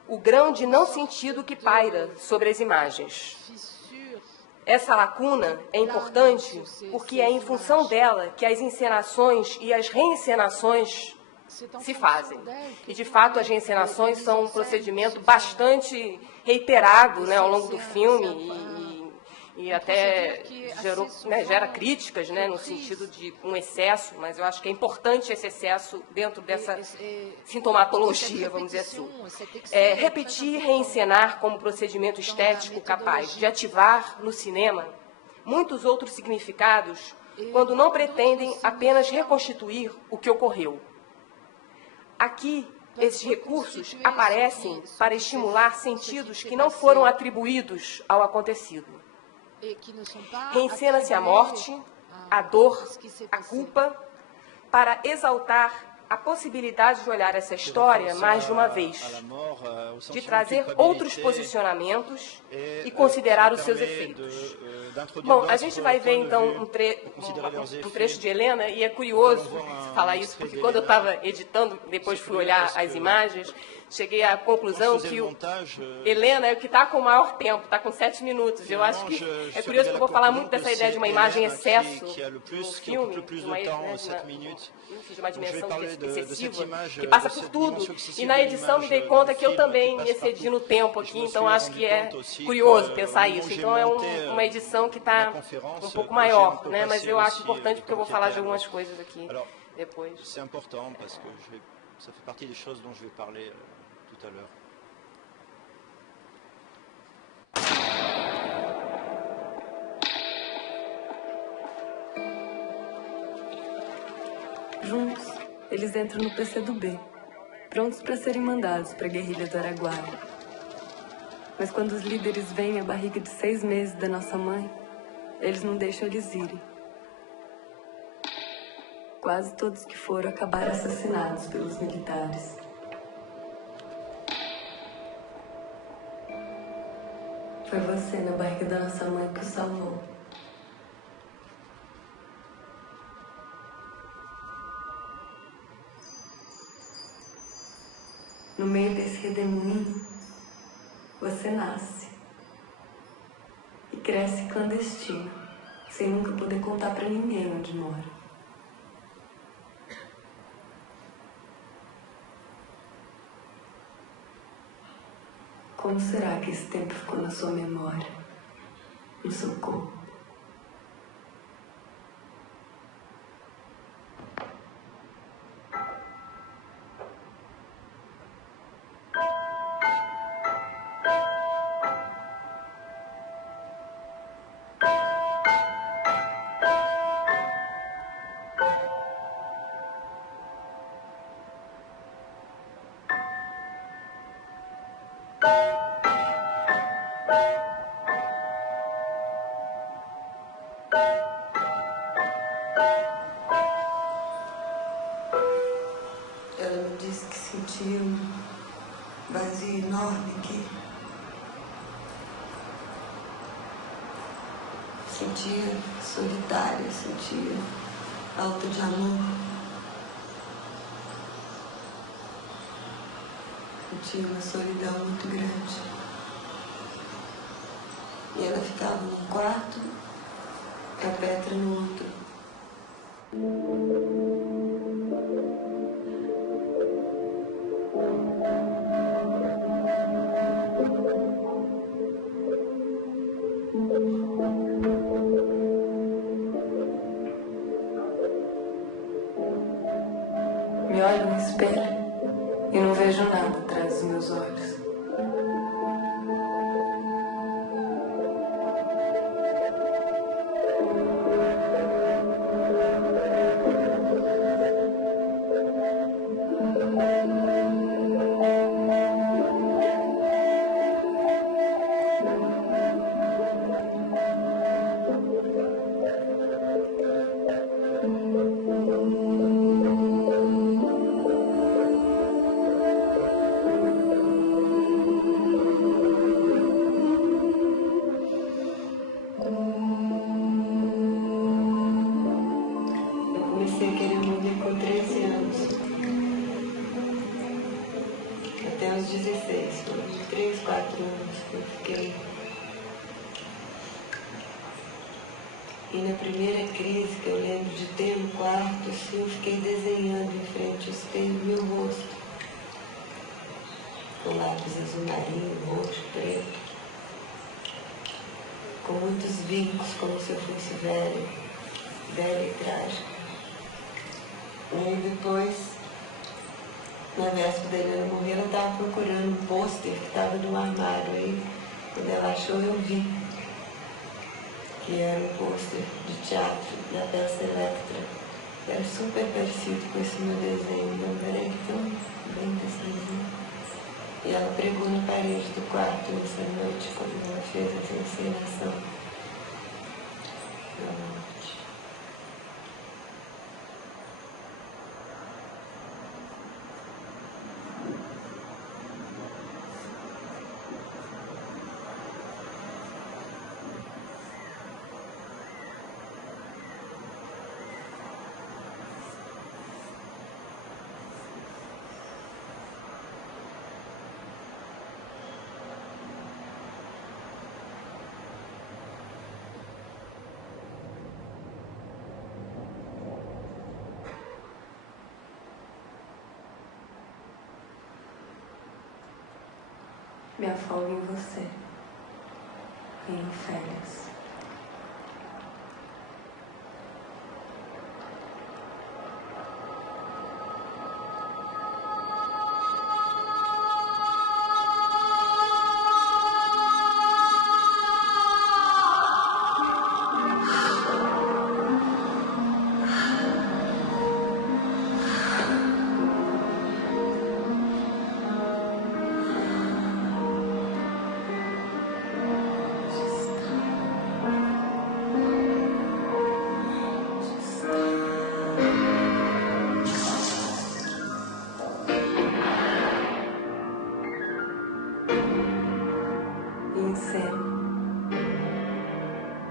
o grão de não sentido que paira sobre as imagens. Essa lacuna é importante porque é em função dela que as encenações e as reencenações se fazem. E, de fato, as reencenações são um procedimento bastante reiterado, né, ao longo do filme e até gera críticas, né, no sentido de um excesso, mas eu acho que é importante esse excesso dentro dessa sintomatologia, vamos dizer assim. Repetir e reencenar como procedimento estético capaz de ativar no cinema muitos outros significados quando não pretendem apenas reconstituir o que ocorreu. Aqui, esses recursos aparecem para estimular sentidos que não foram atribuídos ao acontecido. Reencena-se a morte, a dor, a culpa, para exaltar a possibilidade de olhar essa história mais de uma vez, de trazer outros posicionamentos e considerar os seus efeitos. Bom, a gente vai ver então um trecho de Helena, e é curioso falar isso, porque quando eu estava editando, depois fui olhar as imagens, cheguei à conclusão que o Helena é o que está com o maior tempo, está com 7 minutos. Eu acho que é curioso que eu vou falar muito dessa ideia de uma imagem excesso no filme, de uma dimensão excessiva, que passa por tudo. E na edição me dei conta que eu também me excedi no tempo aqui, então acho que é curioso pensar isso. Então é uma edição que está um pouco maior, né? Mas eu acho importante porque eu vou falar de algumas coisas aqui depois. C'est important parce que ça fait partie des choses dont je vais parler tout à l'heure. Juntos, eles entram no PCdoB, prontos para serem mandados para a guerrilha do Araguaia. Mas quando os líderes veem a barriga de 6 meses da nossa mãe, eles não deixam eles irem. Quase todos que foram acabaram assassinados pelos militares. Foi você na barriga da nossa mãe que o salvou. No meio desse redemoinho, você nasce e cresce clandestino, sem nunca poder contar pra ninguém onde mora. Como será que esse tempo ficou na sua memória, no seu corpo? sentia um vazio enorme aqui. Sentia solitária, sentia falta de amor. Sentia uma solidão muito grande. E ela ficava num quarto, a Petra no outro. Me olho no espelho e não vejo nada atrás dos meus olhos. Comecei a querer morrer com 13 anos. Até os 16, foram 3, 4 anos que eu fiquei. E na primeira crise que eu lembro de ter no quarto, assim, eu fiquei desenhando em frente ao espelho meu rosto. Com lápis azul marinho, roxo, preto. Com muitos vincos, como se eu fosse velha e trágica. E aí depois, na véspera dele morrer, ela estava procurando um pôster que estava no armário. Aí, quando ela achou, eu vi que era um pôster de teatro da peça Electra. Era super parecido com esse meu desenho. Eu lembrei tão bem desse desenho. E ela pregou na parede do quarto nessa noite, quando ela fez essa encenação da morte. Me afogo em você, e em férias.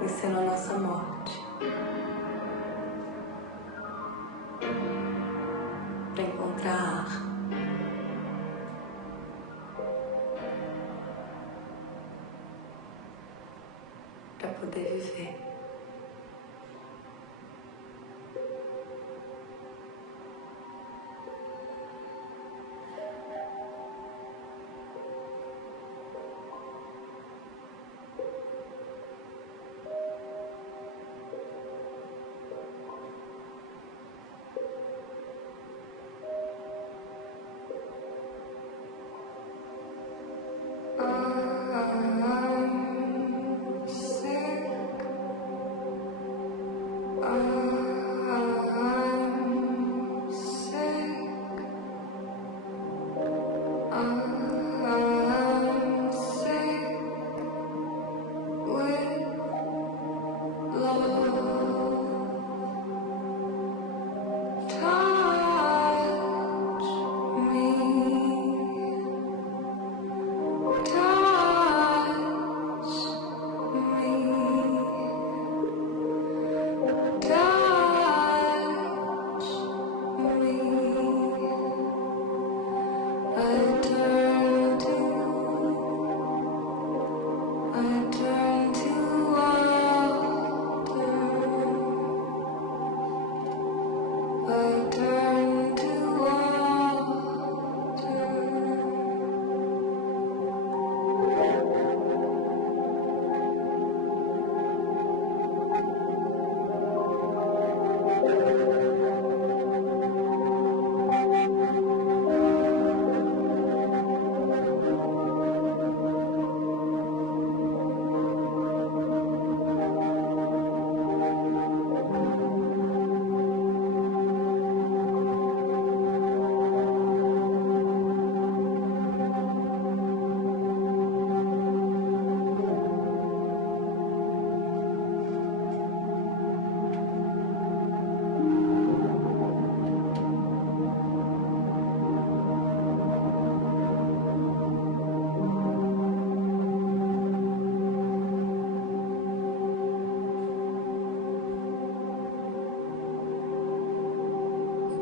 Encena a nossa morte. Para encontrar ar. Para poder viver.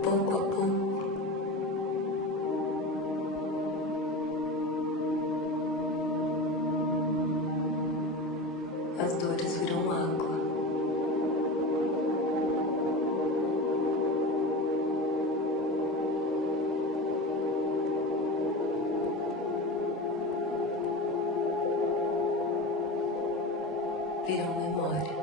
pouco a pouco, as dores viram água. Viram memória.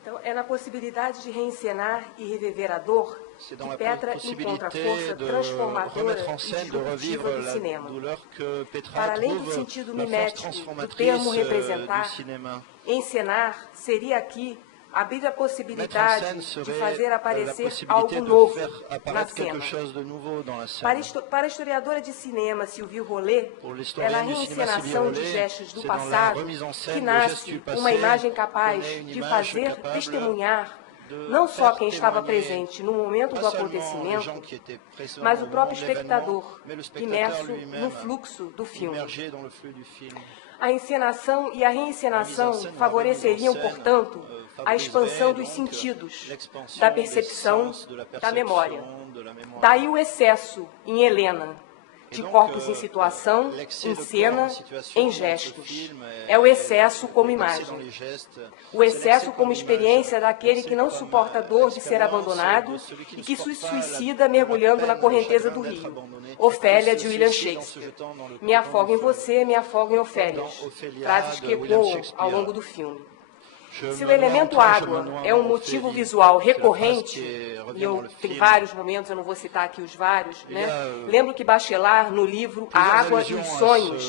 Então, é na possibilidade de reencenar e reviver a dor C'est que dans la Petra encontra a força possibilité de transformadora remettre en e scène, de disruptiva revivre do la cinema. douleur que Petra Para além do trouve sentido la force mimético do transformatrice termo du representar, cinéma. encenar seria aqui abrir a possibilidade Mettre en scène de serait fazer la aparecer possibilité algo de novo faire na apparaître quelque cena. chose de nouveau dans la Para a historiadora de cinema Sylvie Rollet, Pour é l'historienne na du cinéma Sylvie reencenação de Rollet, gestos do c'est dans la passado remise en scène que de nasce gestes du passé uma imagem que capaz naît une de image fazer capable testemunhar de não só faire quem estava témoigner presente no momento do pas seulement les gens acontecimento, qui étaient présents mas au o próprio moment de l'événement, espectador, mais le spectateur imerso lui-même, no fluxo do filme. immergé dans le flux du film. A encenação e a reencenação A mise en scène, favoreceriam, a remise en scène, portanto, a favoriserait expansão dos donc sentidos, l'expansion da des percepção, sens, de la da perception, memória. de la mémoire. Daí o excesso em Helena, de Et donc, corpos em situação, l'excès em de cena, corps en situation em dans ce gestos. film É o excesso como l'excès dans imagem. les gestes, O c'est excesso l'excès como comme experiência image, daquele l'excès que não comme, suporta a dor de ser expérience abandonado de celui qui e ne que se supporte pas suicida la mergulhando na peine, correnteza le do chagrin d'être rio. abandonné, Ofélia, et de se William suicide en se Shakespeare. jetant dans le Me courant afogo em du fleuve. você, me afogo em Ofélias. Dans Ophélia, Frases que de William ecoam Shakespeare. ao longo do filme. Je Se me o elemento noie en toi, je água me noie é um dans motivo Ophélie, visual c'est la phrase recorrente, qui revient e dans eu le tenho film. vários momentos, eu não vou citar aqui os vários, Il y né? a, Lembro que Bachelard, no livro A plusieurs Água e allusions os à Sonhos,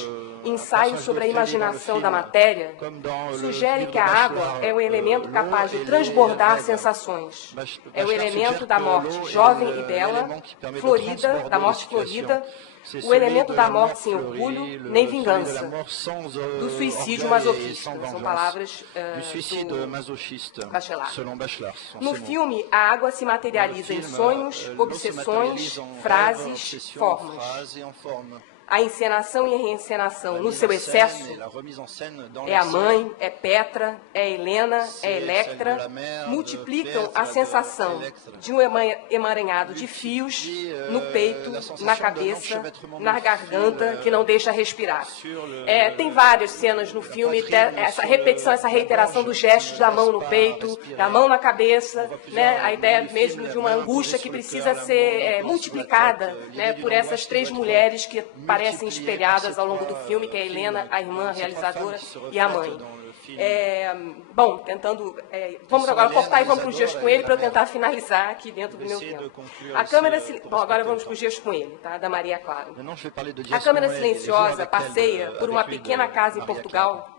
ce ensaio passage sobre a d'Ophélie dans le imaginação da film, matéria, comme dans le sugere livre que de a água Bachelard, é um elemento l'eau capaz de et les transbordar rêves. sensações. Bachelard É o elemento suggère da que morte l'eau jovem est e bela, l'élément qui permet de florida, transborder da les morte situations. florida, C'est o celui elemento de da la morte mort sem fleurie, orgulho le- nem celui de la vingança, mort sans do suicídio orgueil et masoquista. sans São vengeance. palavras Du suicide do masochiste, Bachelard. selon Bachelard. sont No ces mots. filme, a água se materializa Dans em le film, sonhos, l'eau se obsessões, matérialise en rêves, frases, obsessions, formas. phrases et en formes. A encenação e a reencenação La no mise seu en scène excesso et la remise en scène dans é a l'excès, mãe, é Petra, é Helena, c'est é celle de Electra, la mère, multiplicam de Petra, a sensação de Electra. de um emaranhado de fios no peito, la sensation na d'un cabeça, enchevêtrement de na fils, garganta, que não deixa respirar. sur le- Tem várias cenas no filme, poitrine, essa sur repetição, le- essa la reiteração gorge, dos gestos da mão no respirar, peito, respirer. da mão na cabeça, On voit plusieurs né? A ideia moments du mesmo film, de uma la main angústia posée que sur le precisa cœur, la ser main posée sur la multiplicada, tête, né? l'idée Por d'une essas angoisse três qui doit être mulheres que parecem multipliée espelhadas par ces ao longo do trois, filme, que é a Helena, films, a irmã ces trois realizadora femmes qui se e a reflètent mãe. dans le film. Bom, tentando... vamos agora Helena, cortar e vamos para os dias Isadora com ele e para eu Lamela. tentar finalizar aqui dentro do meu Essayer de tempo. conclure A aussi, câmera... pour Bom, agora respecter vamos o para os dias com ele, tá? Da Maria Claro. Maintenant, je vais parler de A Dias câmera com ele, les jours silenciosa avec elle, passeia por uma avec lui de pequena casa em Maria Portugal,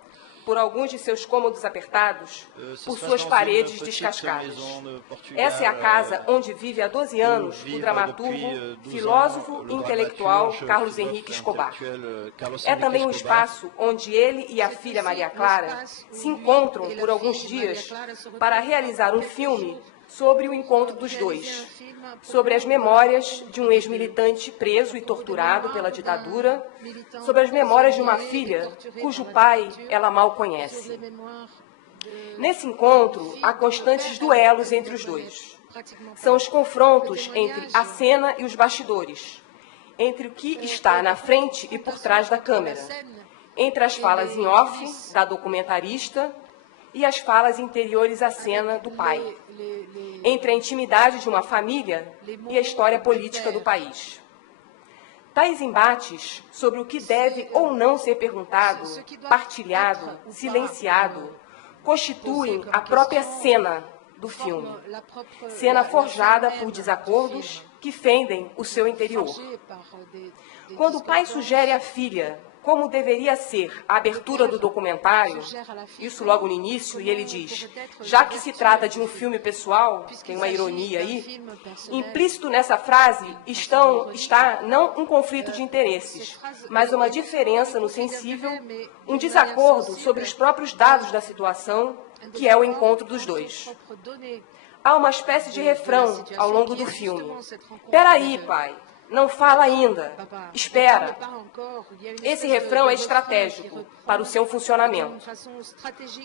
por alguns de seus cômodos apertados, Se por passe suas dans paredes une petite descascadas. maison de Portugal, Essa é a casa onde vive há 12 anos o vivre dramaturgo, depuis 12 filósofo ans, e intelectual dramaturge, Carlos philosophe Henrique Escobar. intellectuel, Carlos É Henrique também um Escobar. espaço onde ele e a filha Maria Clara se encontram por alguns dias para realizar um filme sobre o encontro dos dois, sobre as memórias de um ex-militante preso e torturado pela ditadura, sobre as memórias de uma filha cujo pai ela mal conhece. Nesse encontro, há constantes duelos entre os dois. São os confrontos entre a cena e os bastidores, entre o que está na frente e por trás da câmera, entre as falas em off da documentarista e as falas interiores à cena do pai, entre a intimidade de uma família e a história política do país. Tais embates sobre o que deve ou não ser perguntado, partilhado, silenciado, constituem a própria cena do filme, cena forjada por desacordos que fendem o seu interior. Quando o pai sugere à filha como deveria ser a abertura do documentário, isso logo no início, e ele diz, já que se trata de um filme pessoal, tem uma ironia aí, implícito nessa frase está não um conflito de interesses, mas uma diferença no sensível, um desacordo sobre os próprios dados da situação, que é o encontro dos dois. Há uma espécie de refrão ao longo do filme. Peraí, pai. Não fala ainda. Espera. Esse refrão é estratégico para o seu funcionamento.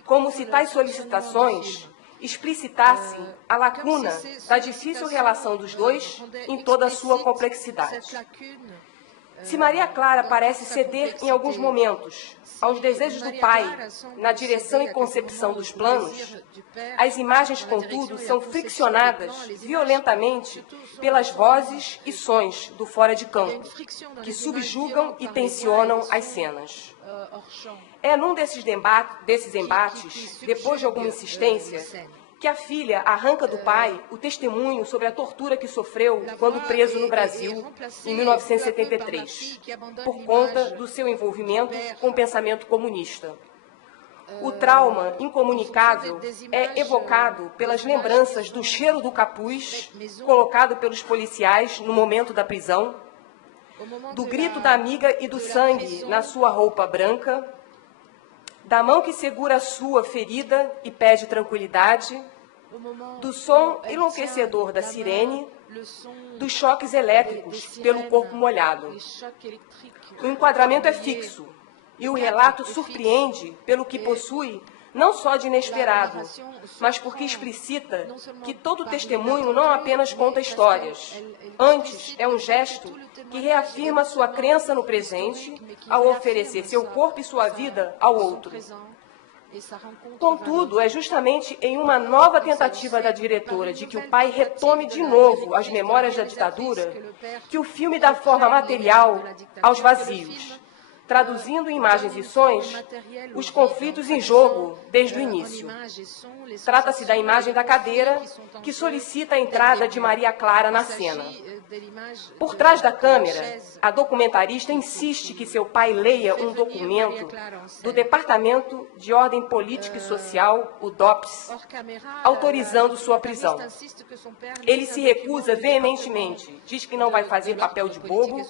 Como se tais solicitações explicitassem a lacuna da difícil relação dos dois em toda a sua complexidade. Se Maria Clara parece ceder em alguns momentos aos desejos do pai na direção e concepção dos planos, as imagens, contudo, são friccionadas violentamente pelas vozes e sons do fora de campo, que subjugam e tensionam as cenas. É num desses embates, depois de alguma insistência, que a filha arranca do pai o testemunho sobre a tortura que sofreu quando preso no Brasil em 1973, por conta do seu envolvimento com o pensamento comunista. O trauma incomunicável é evocado pelas lembranças do cheiro do capuz colocado pelos policiais no momento da prisão, do grito da amiga e do sangue na sua roupa branca, da mão que segura a sua ferida e pede tranquilidade, do som enlouquecedor da sirene, dos choques elétricos pelo corpo molhado. O enquadramento é fixo e o relato surpreende pelo que possui não só de inesperado, mas porque explicita que todo testemunho não apenas conta histórias. Antes, é um gesto que reafirma sua crença no presente ao oferecer seu corpo e sua vida ao outro. Contudo, é justamente em uma nova tentativa da diretora de que o pai retome de novo as memórias da ditadura que o filme dá forma material aos vazios, traduzindo em imagens e sons os conflitos em jogo desde o início. Trata-se da imagem da cadeira que solicita a entrada de Maria Clara na cena. Por trás da câmera, a documentarista insiste que seu pai leia um documento do Departamento de Ordem Política e Social, o DOPS, autorizando sua prisão. Ele se recusa veementemente, diz que não vai fazer papel de bobo,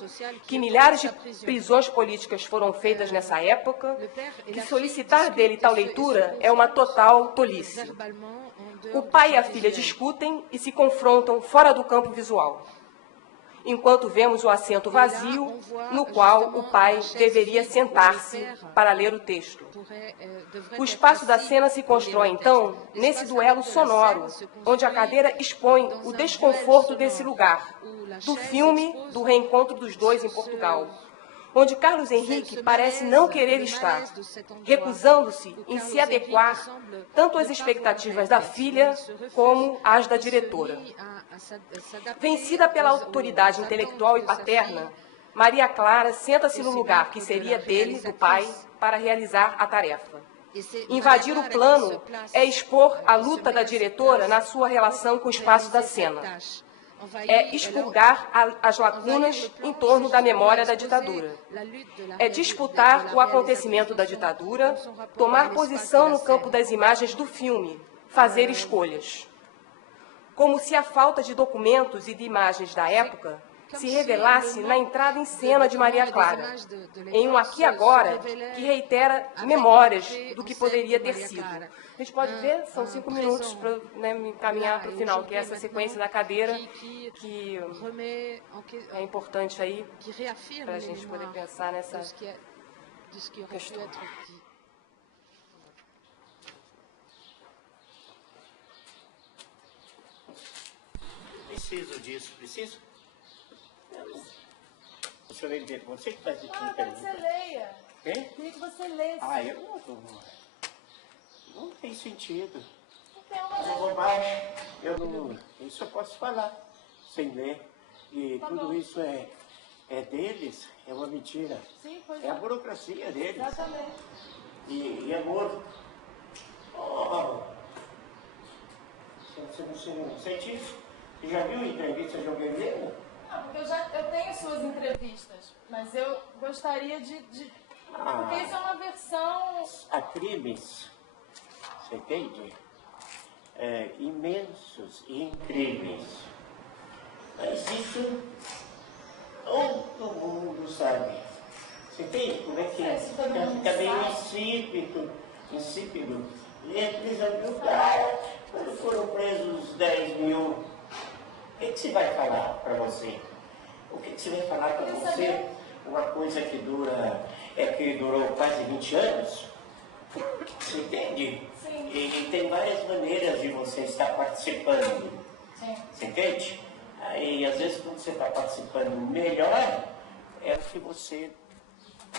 que milhares de prisões políticas foram feitas nessa época, que solicitar dele tal leitura é uma total tolice. O pai e a filha discutem e se confrontam fora do campo visual, enquanto vemos o assento vazio no qual o pai deveria sentar-se para ler o texto. O espaço da cena se constrói, então, nesse duelo sonoro, onde a cadeira expõe o desconforto desse lugar, do filme do reencontro dos dois em Portugal, onde Carlos Henrique parece não querer estar, recusando-se em se adequar tanto às expectativas da filha como às da diretora. Vencida pela autoridade intelectual e paterna, Maria Clara senta-se no lugar que seria dele, do pai, para realizar a tarefa. Invadir o plano é expor a luta da diretora na sua relação com o espaço da cena. É expurgar as lacunas em torno da memória da ditadura. É disputar o acontecimento da ditadura, tomar posição no campo das imagens do filme, fazer escolhas. Como se a falta de documentos e de imagens da época se revelasse na entrada em cena de Maria Clara, em um aqui e agora que reitera memórias do que poderia ter sido. A gente pode ver, são 5 minutos para me encaminhar para o final, que é essa sequência da cadeira, que é importante aí para a gente poder pensar nessa questão. Preciso disso, preciso? Você vai ver, você que faz aqui. Eu quero que você leia. Quem? Queria que você lesse. Ah, eu não tem sentido. Isso eu posso falar, sem ler. E tudo isso é deles, é uma mentira. Sim, pois é a burocracia deles. Exatamente. E é morto. Oh. Você não sente isso? Você já viu entrevista de alguém mesmo? Não, porque eu tenho suas entrevistas, mas eu gostaria de Porque isso é uma versão... Há crimes, você entende? Imensos e incríveis. Mas isso todo mundo sabe. Você entende como é que fica bem insípido? Eles abriram o cara, quando foram presos 10 mil, o que você vai falar para você? O que você vai falar para você? Uma coisa que durou quase 20 anos? Você entende? Sim. E tem várias maneiras de você estar participando. Sim. Você entende? Aí, às vezes, quando você está participando melhor, é o que você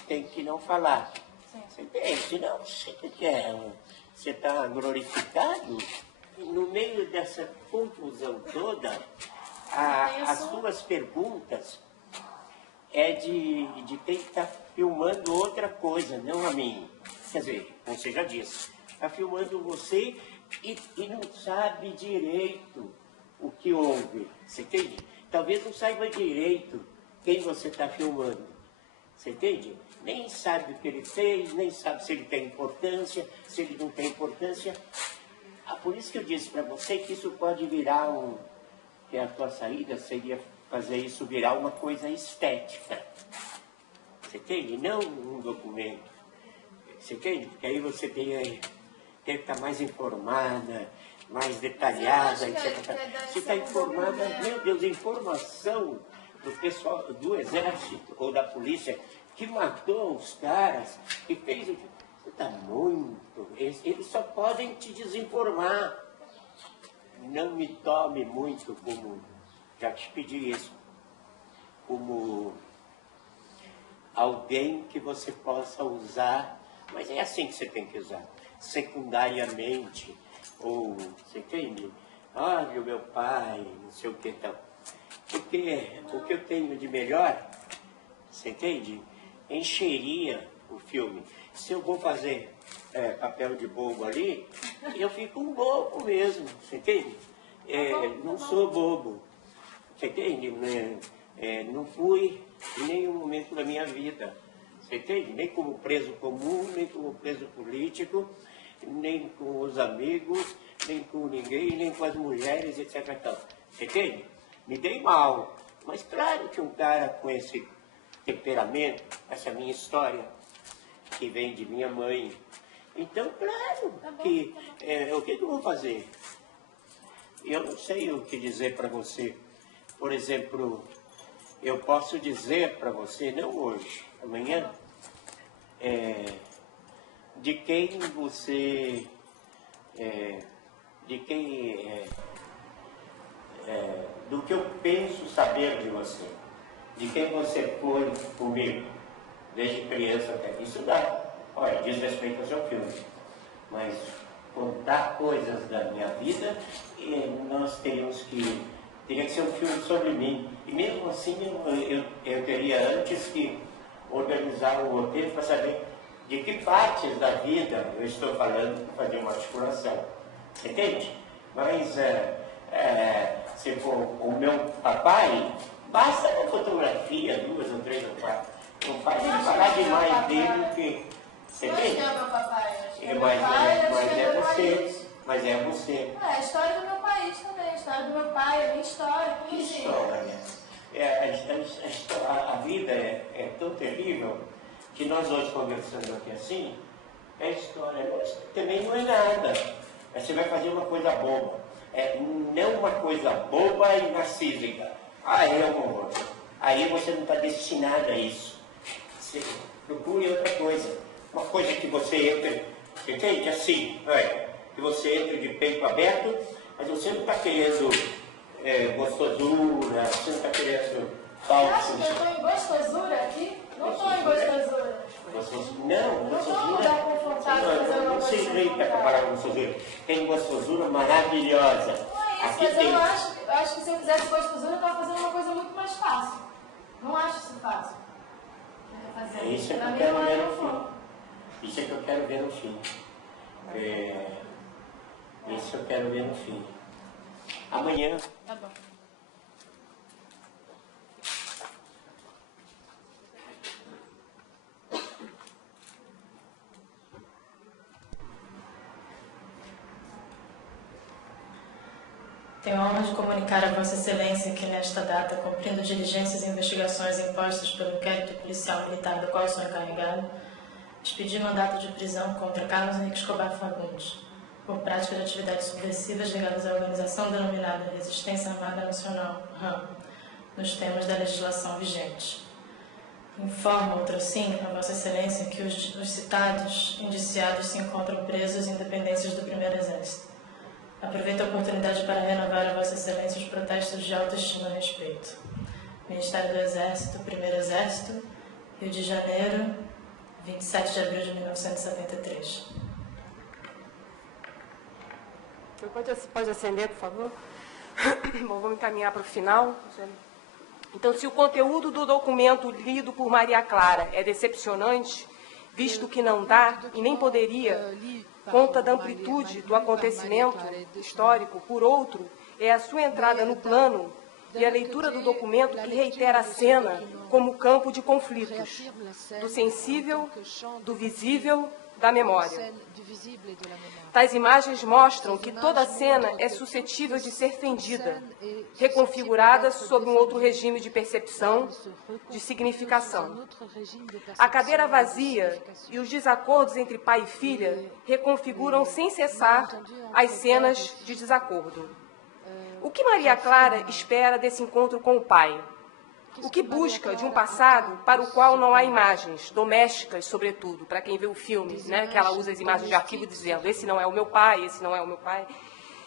tem que não falar. Sim. Você entende? Senão, você está glorificado. E no meio dessa confusão toda, as suas perguntas é de quem está filmando outra coisa, não a mim. Quer dizer, você já disse, está filmando você e não sabe direito o que houve. Você entende? Talvez não saiba direito quem você está filmando. Você entende? Nem sabe o que ele fez, nem sabe se ele tem importância, se ele não tem importância. Por isso que eu disse para você que isso pode virar que a tua saída seria fazer isso virar uma coisa estética. Você entende? Não um documento. Você entende? Porque aí você tem que estar mais informada, mais detalhada. Você está informada, meu Deus, informação do pessoal do exército ou da polícia que matou os caras, que fez... Você está muito... Eles só podem te desinformar. Não me tome muito como... Já te pedi isso. Como alguém que você possa usar, mas é assim que você tem que usar, secundariamente, ou, você entende? Olha o meu pai, não sei o que tal. Porque o que eu tenho de melhor, você entende? Encheria o filme. Se eu vou fazer papel de bobo ali, eu fico um bobo mesmo, você entende? Não sou bobo, você entende? Não fui em nenhum momento da minha vida, você entende? Nem como preso comum, nem como preso político, nem com os amigos, nem com ninguém, nem com as mulheres, etc. Você entende? Me dei mal, mas claro que um cara com esse temperamento, essa minha história, que vem de minha mãe, então claro que o que eu vou fazer? Eu não sei o que dizer para você. Por exemplo, eu posso dizer para você, não hoje, amanhã, de quem você, do que eu penso saber de você, de quem você foi comigo, desde criança até estudar. Olha, diz respeito ao seu filme, mas contar coisas da minha vida, nós teria que ser um filme sobre mim. E mesmo assim, eu teria antes que organizar um roteiro para saber de que partes da vida eu estou falando para fazer uma articulação. Entende? Mas, se for o meu papai, basta uma fotografia, 2 ou 3 ou 4. Não faz ele falar demais dele que... Você entende? Não é meu papai. Mas é você. A história do meu país também, a história do meu pai, a minha história. Que história? A vida é tão terrível que nós hoje conversando aqui assim, é história, mas também não é nada. Você vai fazer uma coisa boba. Não uma coisa boba e narcísica. É um horror. Aí você não está destinado a isso. Você procure outra coisa. Uma coisa que você entre, entende? Assim, que você entre de peito aberto, mas você não está querendo gostosura, você não está querendo falso. Você acha que eu estou em gostosura aqui? Não estou em gostosura. Não, gostosura. Não se jeita para falar gostosura. Tem gostosura maravilhosa. Não é isso, aqui mas tem... eu acho que se eu fizesse gostosura, eu estava fazendo uma coisa muito mais fácil. Não acho isso fácil. Isso é que eu quero ver no fim. Isso é que eu quero ver no fim. Isso eu quero ver no fim. Amanhã. Tá bom. Tenho a honra de comunicar a Vossa Excelência que, nesta data, cumprindo diligências e investigações impostas pelo inquérito policial militar do qual sou encarregado, expedi mandato de prisão contra Carlos Henrique Escobar Fagundes, por prática de atividades subversivas ligadas à organização denominada Resistência Armada Nacional, RAM, nos termos da legislação vigente. Informo, outrossim, a Vossa Excelência que os citados indiciados se encontram presos em dependências do Primeiro Exército. Aproveito a oportunidade para renovar a Vossa Excelência os protestos de autoestima a respeito. Ministério do Exército, Primeiro Exército, Rio de Janeiro, 27 de abril de 1973. Pode acender, por favor? Bom, vamos encaminhar para o final. Então, se o conteúdo do documento lido por Maria Clara é decepcionante, visto que não dá e nem poderia conta da amplitude do acontecimento histórico, por outro, é a sua entrada no plano e a leitura do documento que reitera a cena como campo de conflitos, do sensível, do visível, da memória. Tais imagens mostram que toda a cena é suscetível de ser fendida, reconfigurada sob um outro regime de percepção, de significação. A cadeira vazia e os desacordos entre pai e filha reconfiguram sem cessar as cenas de desacordo. O que Maria Clara espera desse encontro com o pai? O que busca de um passado para o qual não há imagens, domésticas, sobretudo, para quem vê o filme, né, que ela usa as imagens de arquivo dizendo, esse não é o meu pai, esse não é o meu pai.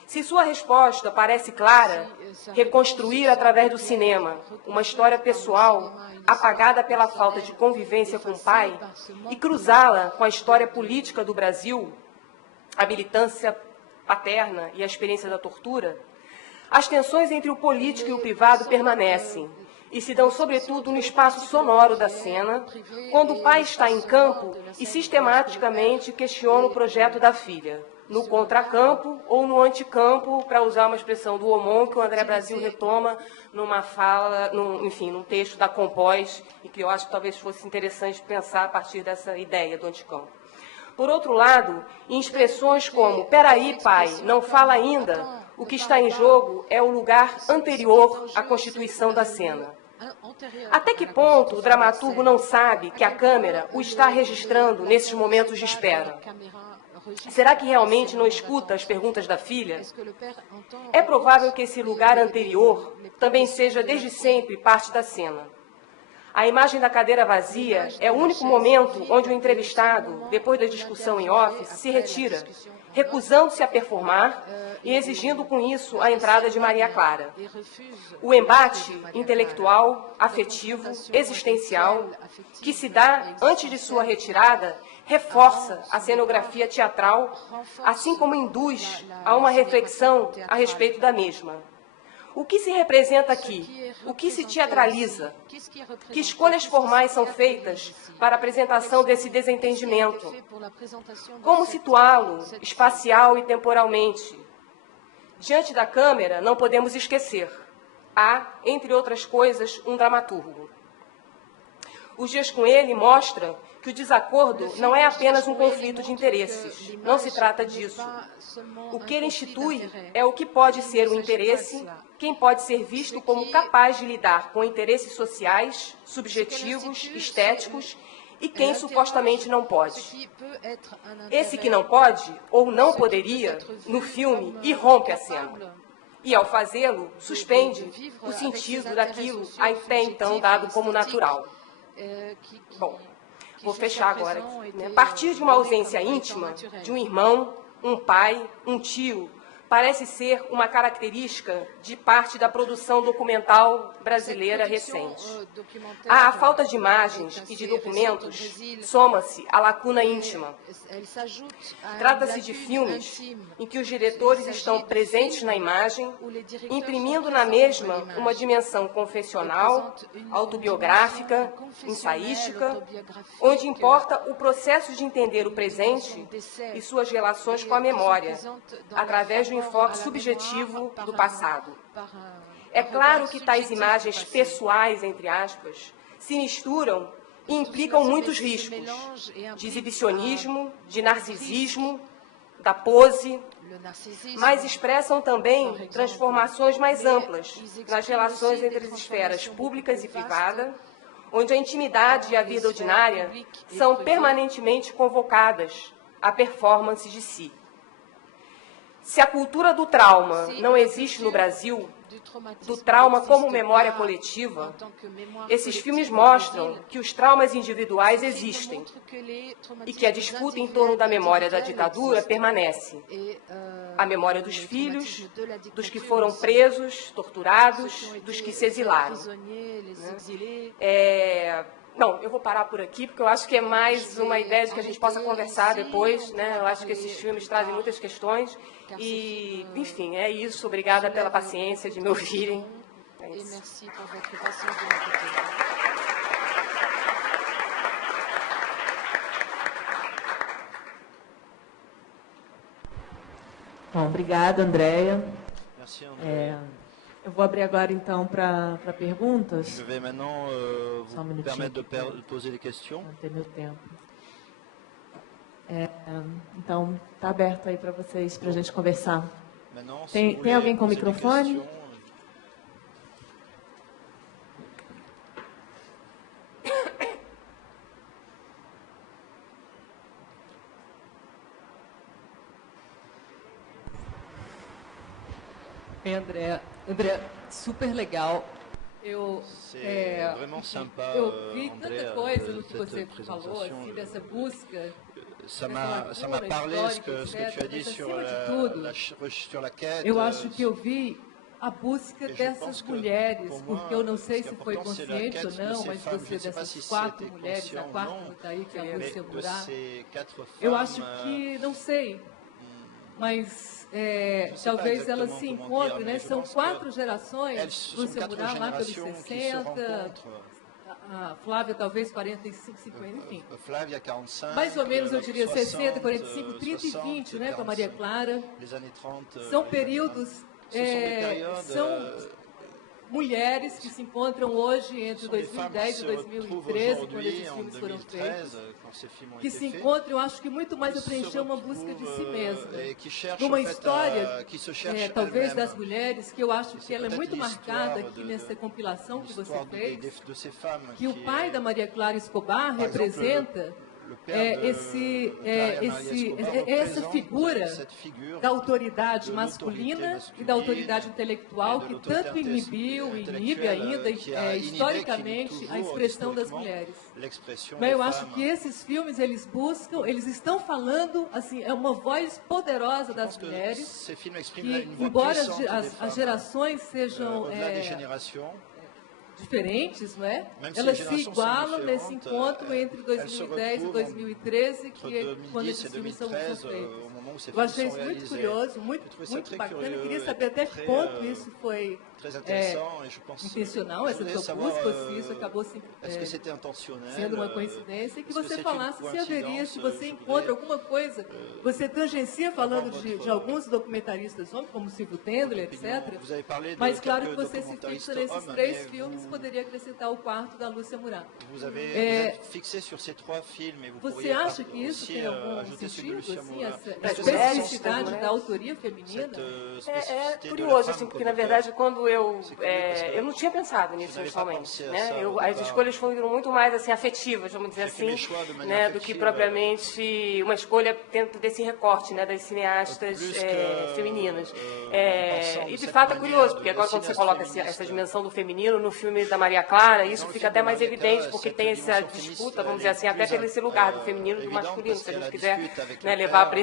Se sua resposta parece clara, reconstruir através do cinema uma história pessoal apagada pela falta de convivência com o pai e cruzá-la com a história política do Brasil, a militância paterna e a experiência da tortura, as tensões entre o político e o privado permanecem e se dão, sobretudo, no espaço sonoro da cena, quando o pai está em campo e sistematicamente questiona o projeto da filha, no contracampo ou no anticampo, para usar uma expressão do Omon, que o André Brasil retoma numa fala, num texto da Compós, e que eu acho que talvez fosse interessante pensar a partir dessa ideia do anticampo. Por outro lado, em expressões como, peraí, pai, não fala ainda, o que está em jogo é o lugar anterior à constituição da cena. Até que ponto o dramaturgo não sabe que a câmera o está registrando nesses momentos de espera? Será que realmente não escuta as perguntas da filha? É provável que esse lugar anterior também seja desde sempre parte da cena. A imagem da cadeira vazia é o único momento onde o entrevistado, depois da discussão em off, se retira, recusando-se a performar e exigindo com isso a entrada de Maria Clara. O embate intelectual, afetivo, existencial, que se dá antes de sua retirada, reforça a cenografia teatral, assim como induz a uma reflexão a respeito da mesma. O que se representa aqui? O que se teatraliza? Que escolhas formais são feitas para a apresentação desse desentendimento? Como situá-lo espacial e temporalmente? Diante da câmera, não podemos esquecer. Há, entre outras coisas, um dramaturgo. Os Dias com Ele mostram que o desacordo não é apenas um conflito de interesses. Não se trata disso. O que ele institui é o que pode ser o interesse, quem pode ser visto como capaz de lidar com interesses sociais, subjetivos, estéticos, e quem supostamente não pode. Esse que não pode, ou não poderia, no filme, irrompe a cena. E, ao fazê-lo, suspende o sentido daquilo até então dado como natural. Bom, vou fechar agora aqui, né? A partir de uma ausência íntima, de um irmão, um pai, um tio, parece ser uma característica de parte da produção documental brasileira recente. A falta de imagens e de documentos soma-se à lacuna íntima. Trata-se de filmes em que os diretores estão presentes na imagem, imprimindo na mesma uma dimensão confessional, autobiográfica, ensaística, onde importa o processo de entender o presente e suas relações com a memória, através do enfoque subjetivo do passado. É claro que tais imagens pessoais, entre aspas, se misturam e implicam muitos riscos de exibicionismo, de narcisismo, da pose, mas expressam também transformações mais amplas nas relações entre as esferas públicas e privada, onde a intimidade e a vida ordinária são permanentemente convocadas à performance de si. Se a cultura do trauma não existe no Brasil, do trauma como memória coletiva, esses filmes mostram que os traumas individuais existem e que a disputa em torno da memória da ditadura permanece. A memória dos filhos, dos que foram presos, torturados, dos que se exilaram. Não, eu vou parar por aqui, porque eu acho que é mais uma ideia de que a gente possa conversar depois, né? Eu acho que esses filmes trazem muitas questões e, enfim, é isso. Obrigada pela paciência de me ouvirem. É isso. Bom, obrigada, Andréia. Merci, Andréia. Eu vou abrir agora, então, para perguntas. Je vais maintenant vous permettre de poser des questions. Manter meu tempo. Então, está aberto aí para vocês, para a gente conversar. Maintenant, si Tem alguém com microfone? Oi, André, super legal. Eu vi tanta coisa no que você falou, assim, dessa busca. Ça m'a parlé ce que tu as dit sur la quête. Eu acho que eu vi a busca dessas mulheres, porque eu não sei se foi consciente ou não, mas você, dessas 4 mulheres, a quarta está aí, que é a Lúcia Murat, eu acho que, não sei, mas talvez elas se encontrem, né? São 4 gerações, Lúcia Murat lá pelos 60, a Flávia talvez 45, 50, enfim. Mais ou menos, eu diria, 60, 45, 30 e 20, né, com a Maria Clara. São períodos, são mulheres que se encontram hoje entre 2010 e 2013, quando esses filmes foram feitos, que se encontram, eu acho que muito mais a preencher uma busca de si mesma. Numa história, talvez, das mulheres, que eu acho que ela é muito marcada aqui nessa compilação que você fez, que o pai da Maria Clara Escobar representa essa figura da autoridade masculina e da autoridade intelectual que tanto inibiu e inibe ainda, historicamente, a expressão das mulheres. Mas eu acho que esses filmes, eles estão falando, assim, é uma voz poderosa das mulheres, que, embora as gerações sejam diferentes, não é? Elas se igualam nesse encontro entre 2010 e 2013, que é quando esses filmes são feitos. Eu achei isso muito curioso, muito bacana. Eu queria saber até que ponto isso foi intencional, essa sua busca, ou se isso acabou sendo uma coincidência, e que você falasse se haveria, se você encontra alguma coisa, você tangencia falando de alguns documentaristas homens, como Silvio Tendler, etc., mas claro que você se fixa nesses 3 filmes, poderia acrescentar o 4º da Lúcia Murat. Você acha que isso tem algum sentido, assim, essa especificidade da autoria feminina? É curioso, assim, porque, na verdade, quando eu não tinha pensado nisso inicialmente, né? As escolhas foram muito mais, assim, afetivas, vamos dizer assim, né, do que propriamente uma escolha dentro desse recorte, né, das cineastas femininas. E, de fato, é curioso, porque agora quando você coloca essa dimensão do feminino no filme da Maria Clara, isso fica até mais evidente, porque tem essa disputa, vamos dizer assim, até pelo esse lugar do feminino e do masculino, se a gente quiser, né, levar para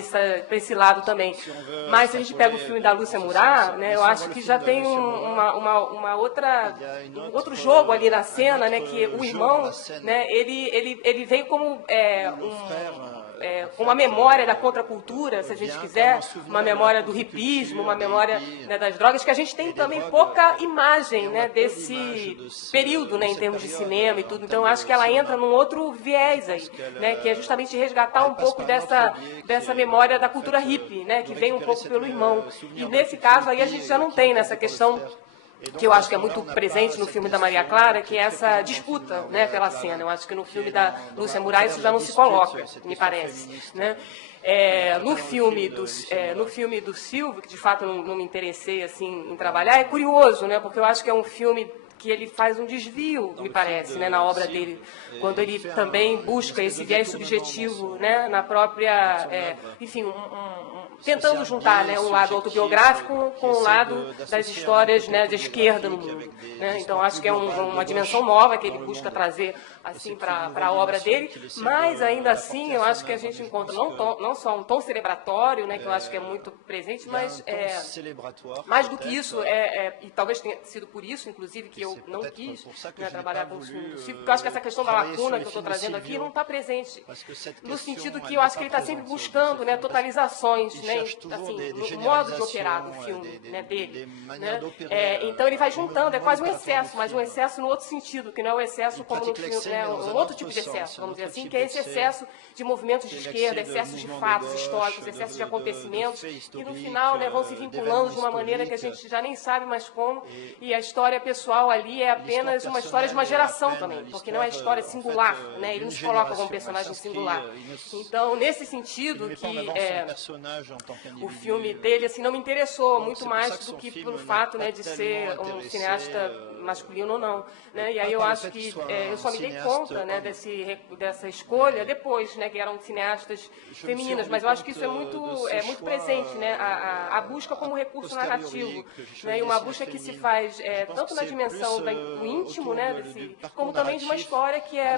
esse lado também. Mas se a gente pega o filme da Lúcia Murat, né, eu acho que já tem outro jogo ali na cena, né, que o irmão, né, ele vem como uma memória da contracultura, se a gente quiser, uma memória do hipismo, uma memória, né, das drogas, que a gente tem também pouca imagem, né, desse período, né, em termos de cinema e tudo. Então, eu acho que ela entra num outro viés aí, né, que é justamente resgatar um pouco dessa memória da cultura hippie, né, que vem um pouco pelo irmão. E nesse caso aí a gente já não tem nessa questão que eu acho que é muito presente no filme da Maria Clara, que é essa disputa, né, pela cena. Eu acho que no filme da Lúcia Moraes isso já não se coloca, me parece, né? No filme do Silvio, que de fato não me interessei assim em trabalhar, é curioso, né, porque eu acho que é um filme que ele faz um desvio, me parece, né, na obra dele, quando ele também busca esse viés subjetivo, né, na própria, enfim, tentando juntar, né, um lado autobiográfico com o lado das histórias, né, de esquerda no mundo, né? Então acho que é uma dimensão nova que ele busca trazer assim para a obra dele, mas ainda assim eu acho que a gente encontra não só um tom celebratório, né, que eu acho que é muito presente, mas mais do que isso, e talvez tenha sido por isso, inclusive, que eu não quis, né, trabalhar com o filme do Silvio, porque eu acho que essa questão da lacuna que eu estou trazendo aqui não está presente, no sentido que eu acho que ele está sempre buscando, né, totalizações, né, assim, no modo de operar do filme, né, dele, né? Então ele vai juntando, é quase um excesso, mas um excesso no outro sentido, que não é o excesso como no filme, né, um outro tipo de excesso, vamos dizer assim, que é esse excesso de movimentos de esquerda, excesso de fatos históricos, excesso de acontecimentos, que no final, né, vão se vinculando de uma maneira que a gente já nem sabe mais como, e a história pessoal ali é apenas uma história de uma geração também, porque não é história singular, né, ele não se coloca como personagem singular. Então, nesse sentido, que o filme dele assim, não me interessou muito mais do que pelo fato, né, de ser um cineasta masculino ou não, né? E aí eu acho que eu só me dei conta, né, dessa escolha depois, né, que eram cineastas femininas, mas eu acho que isso é muito presente, né, a busca como recurso narrativo, né, e uma busca que se faz tanto na dimensão do íntimo, né, como também de uma história que é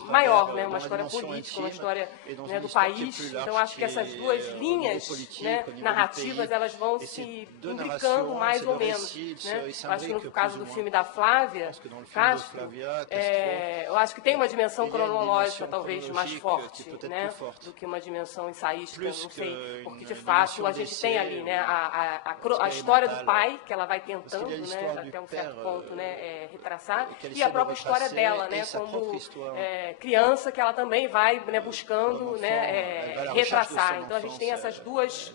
maior, né, uma história política, uma história, né, do país. Então acho que essas duas linhas, né, narrativas, elas vão se imbricando mais ou menos, né? Eu acho que no caso do filme da Flávia Castro, eu acho que tem uma dimensão cronológica talvez mais forte, né, do que uma dimensão ensaística, não sei, porque de fato a gente tem ali, né, a história do pai, que ela vai tentando, né, até um certo ponto, né, retraçar, e a própria história dela, né, como criança, que ela também vai, né, buscando, né, retraçar. Então a gente tem essas duas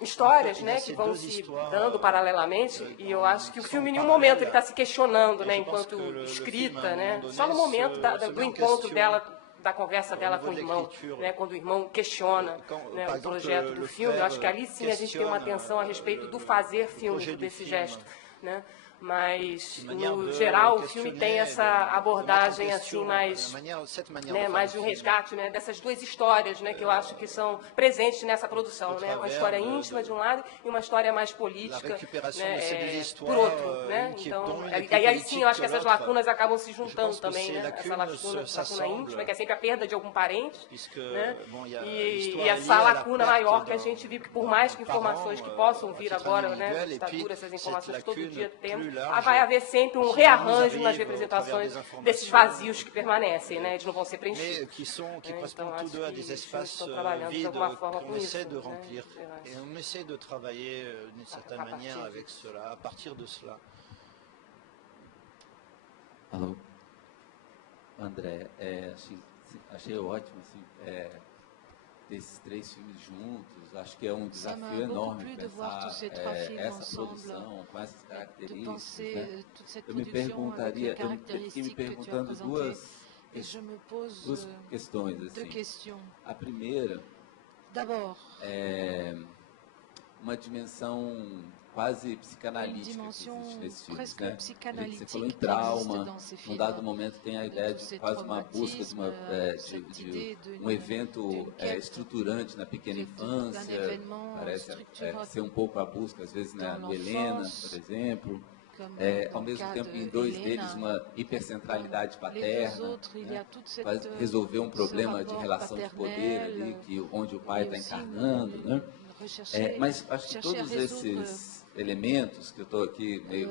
histórias, né, que vão se dando paralelamente, e eu acho que o filme em nenhum momento ele está se questionando, né, enquanto escrita, né, só no momento do encontro dela, da conversa dela com o irmão, né, quando o irmão questiona, né, o projeto do filme. Eu acho que ali sim a gente tem uma atenção a respeito do fazer filme, desse gesto, né? Mas, no geral, o filme tem essa abordagem assim mais, né, mais de um resgate, né, dessas duas histórias, né, que eu acho que são presentes nessa produção, né, uma história íntima de um lado e uma história mais política, né, por outro, né. Então, aí sim eu acho que essas lacunas acabam se juntando também, né, essa lacuna íntima, que é sempre a perda de algum parente, né, e essa lacuna maior que a gente vive, que por mais que informações que possam vir agora, né, ditadura, essas informações todo dia temos, vai haver sempre um rearranjo nas representações desses vazios que permanecem, né? Eles não vão ser preenchidos. Então, acho que eles estão trabalhando de alguma forma com isso. Et on essaie de travailler d'une certaine manière avec cela, à partir de cela. Alô, André, assim, achei ótimo assim, desses três filmes juntos. Acho que é um desafio enorme pensar essa produção com essas características, né? Eu me perguntaria, eu fiquei me perguntando duas questões assim. A primeira é uma dimensão quase psicanalítica que existe nesses filmes, né? Você falou em trauma, num dado momento tem a ideia de quase uma busca de um evento estruturante na pequena infância, parece ser um pouco a busca, às vezes, no Helena, por exemplo. Ao mesmo tempo, em dois deles, uma hipercentralidade paterna, né? Vai resolver um problema de relação de poder ali, onde o pai está encarnando, né? Mas acho que todos esses elementos que eu estou aqui meio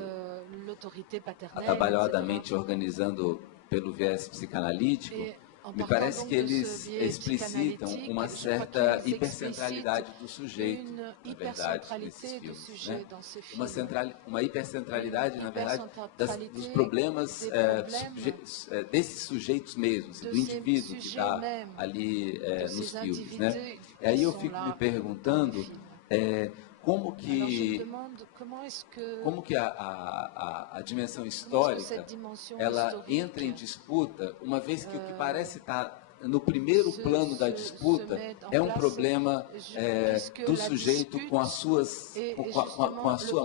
atabalhadamente organizando pelo viés psicanalítico, me parece que eles explicitam uma certa hipercentralidade do sujeito, na verdade, nesses filmes, né? Uma hipercentralidade, na verdade, dos problemas desses sujeitos mesmos, do indivíduo que está ali nos filmes, né? E aí eu fico me perguntando como que a dimensão histórica ela entra em disputa, uma vez que o que parece estar no primeiro plano da disputa é um problema do sujeito com a sua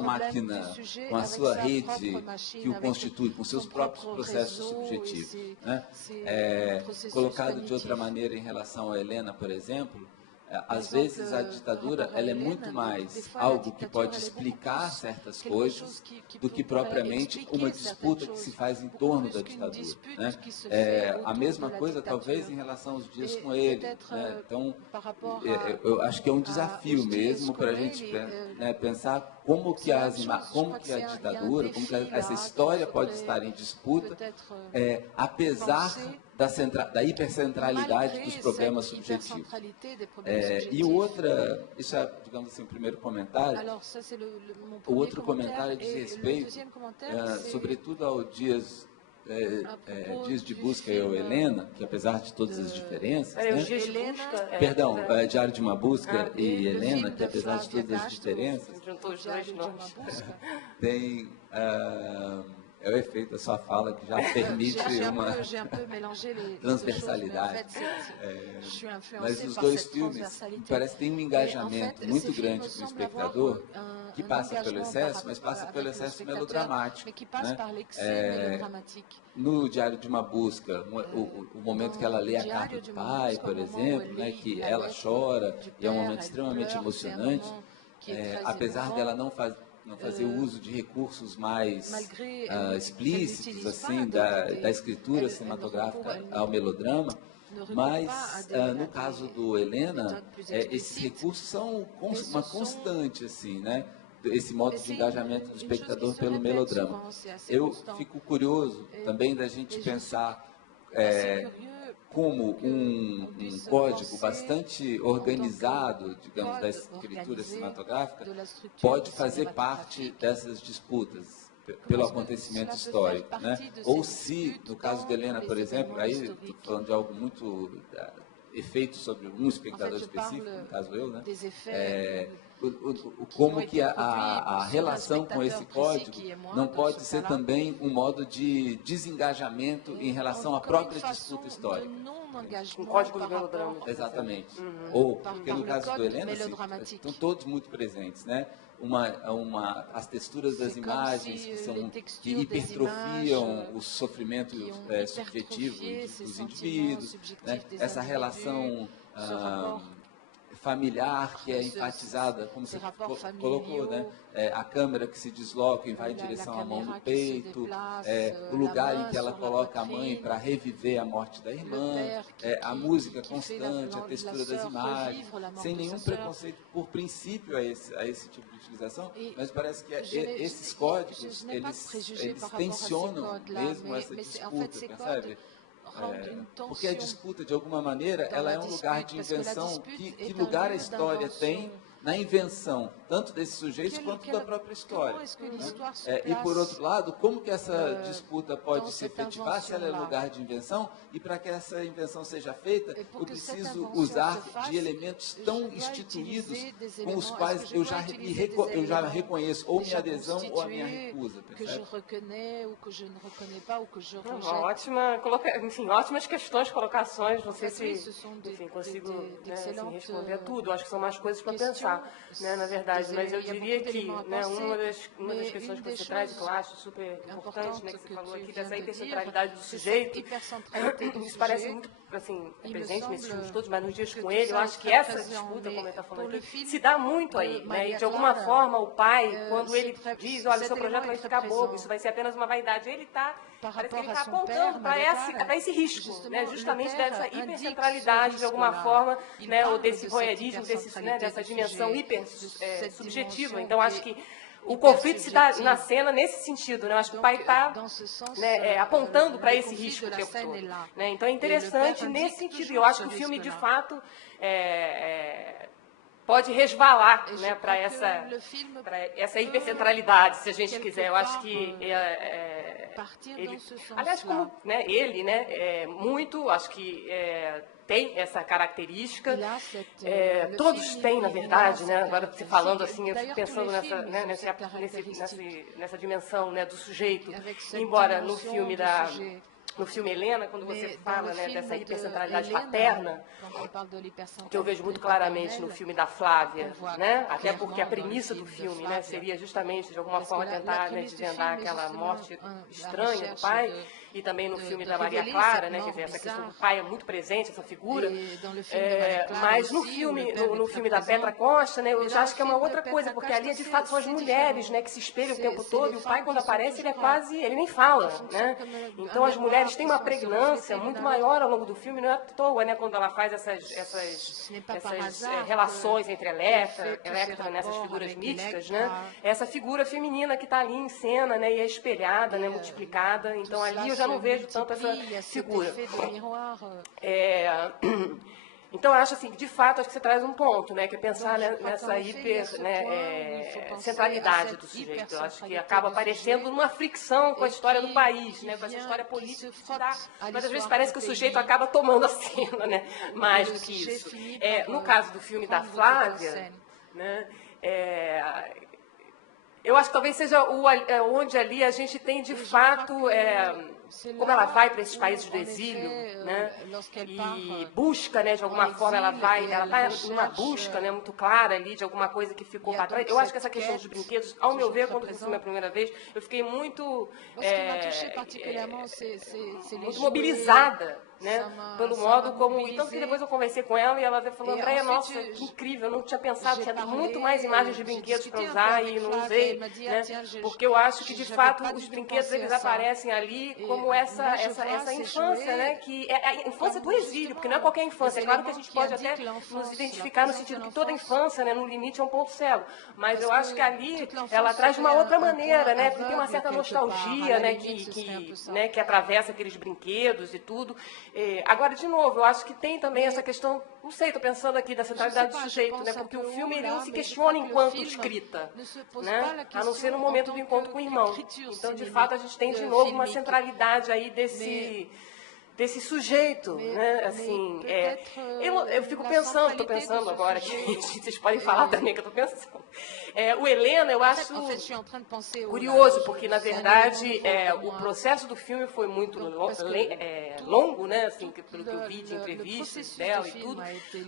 máquina, com a sua rede que o constitui, com seus próprios processos subjetivos, né? Colocado de outra maneira em relação a Helena, por exemplo, às vezes a ditadura ela é muito mais algo que pode explicar certas coisas do que propriamente uma disputa que se faz em torno da ditadura, né? A mesma coisa talvez em relação aos dias com ele, né? Então eu acho que é um desafio mesmo para a gente, né, pensar como que a ditadura, como que essa história pode estar em disputa, apesar da hipercentralidade dos problemas subjetivos. E outra, isso é, digamos assim, o primeiro comentário. O outro comentário diz respeito, sobretudo ao Dias de Busca e ao Helena, que apesar de todas as diferenças, né? Perdão, Diário de uma Busca e Helena, que apesar de todas as diferenças, tem é o efeito da sua fala que já permite uma transversalidade. Mas os dois filmes, parece que tem um engajamento muito grande do espectador, que passa pelo excesso, mas passa pelo excesso melodramático, né? No Diário de uma Busca, o momento que ela lê a carta do pai, por exemplo, né, que ela chora, e é um momento extremamente emocionante, apesar dela não fazer uso de recursos mais explícitos, assim, da escritura cinematográfica ao melodrama, mas no caso do Helena, esses recursos são uma constante, assim, né? Esse modo de engajamento do espectador pelo melodrama. Eu fico curioso também da gente pensar como um código bastante organizado, digamos, da escritura cinematográfica, pode fazer parte dessas disputas pelo acontecimento histórico, né? Ou se, no caso de Helena, por exemplo, aí estou falando de algo muito efeito sobre um espectador específico, no caso eu, né? Como que a relação com esse código não pode ser também um modo de desengajamento em relação à própria disputa histórica. Um código do melodrama. Exatamente. Ou, porque no caso do Helena, estão todos muito presentes, né? As texturas das imagens que hipertrofiam o sofrimento subjetivo dos indivíduos, né? Essa relação familiar que é enfatizada, como você colocou, né? A câmera que se desloca e vai em direção à mão do peito, o lugar em que ela coloca a mãe para reviver a morte da irmã, a música constante, a textura das imagens, sem nenhum preconceito por princípio a esse tipo de utilização, mas parece que esses códigos, eles tensionam mesmo essa disputa, percebe? Porque a disputa, de alguma maneira, ela é um lugar de invenção. Que lugar a história tem na invenção, tanto desses sujeitos quanto da própria história, né? E, por outro lado, como que essa disputa pode se efetivar se ela é lugar de invenção? E para que essa invenção seja feita, eu preciso usar de elementos tão instituídos com os quais eu já reconheço ou minha adesão ou a minha recusa. Ótimas questões, colocações. Não sei se consigo responder a tudo. Acho que são mais coisas para pensar, né, na verdade, mas eu diria que, né, uma das questões que você traz, que eu acho super importante, né, que você falou aqui, dessa hipercentralidade do sujeito, isso parece muito, assim, presente nesses filmes todos, mas nos dias com ele, eu acho que essa disputa, como ele está falando aqui, se dá muito aí, né, e de alguma forma o pai, quando ele diz, olha, o seu projeto vai ficar bobo, isso vai ser apenas uma vaidade, parece que ele está apontando para esse risco, né, justamente dessa hipercentralidade, de alguma forma, né, ou desse voyeurismo, dessa dimensão hiper subjetiva. Então, acho que o conflito se dá na cena nesse sentido, né? Eu acho que o pai está, né, apontando para esse risco o tempo todo, né? Então, é interessante nesse sentido. Eu acho que o filme, de fato, pode resvalar, né, para essa hipercentralidade, se a gente quiser. Eu acho que ele, aliás, como, né, ele, né, muito, acho que tem essa característica. Todos têm, na verdade, né? Agora você falando assim, eu fico pensando nessa dimensão, né, do sujeito, embora no filme Helena, quando você fala, né, dessa hipercentralidade paterna, que eu vejo muito claramente no filme da Flávia, né, até porque a premissa do filme, né, seria justamente, de alguma forma, tentar, né, desvendar aquela morte estranha do pai, e também no filme da Maria Clara, né, quer dizer, essa questão do pai é muito presente, essa figura, mas no filme da Petra Costa, né, eu já acho que é uma outra coisa, porque ali, de fato, são as mulheres, né, que se espelham o tempo todo, e o pai, quando aparece, ele nem fala, né, então as mulheres têm uma pregnância muito maior ao longo do filme, não é à toa, né, quando ela faz essas relações entre Electra, nessas figuras míticas, né, essa figura feminina que está ali em cena, né, e é espelhada, né, multiplicada, então ali eu já não vejo tanto essa figura. Então, eu acho assim, que de fato, acho que você traz um ponto, né, que é pensar, né, nessa centralidade do sujeito. Eu acho que acaba aparecendo numa fricção com a história do país, né, com essa história política que se dá, mas às vezes parece que o sujeito acaba tomando a cena, né, mais do que isso. No caso do filme da Flávia, né, eu acho que talvez seja onde ali a gente tem, de fato, como ela vai para esses países do exílio, né, e busca, né, de alguma forma, ela está numa busca, né, muito clara ali de alguma coisa que ficou para trás. Eu acho que essa questão dos brinquedos, ao meu ver, quando eu vi o filme a primeira vez, eu fiquei muito mobilizada, né, pelo modo como... Então, que depois eu conversei com ela e ela falou, Andréia, nossa, que incrível, eu não tinha pensado, tinha muito mais imagens de brinquedos para usar e não usei, né, porque eu acho que, de fato, os brinquedos, eles aparecem ali como essa infância, né, que é a infância do exílio, porque não é qualquer infância. É claro que a gente pode até nos identificar no sentido que toda infância, né, no limite, é um ponto cego, mas eu acho que ali ela traz de uma outra maneira, né, porque tem uma certa nostalgia, né, que atravessa aqueles brinquedos e tudo. Agora, de novo, eu acho que tem também essa questão, não sei, estou pensando aqui da centralidade do sujeito, né, porque o filme ele não se questiona enquanto escrita, né, a não ser no momento do encontro com o irmão. Então, de fato, a gente tem de novo uma centralidade aí desse sujeito, né? Assim, eu fico pensando, estou pensando agora aqui, vocês podem falar também que eu estou pensando. O Helena, eu acho curioso, porque, na verdade, o processo do filme foi muito longo, né? Assim, pelo que eu vi de entrevistas dela e tudo,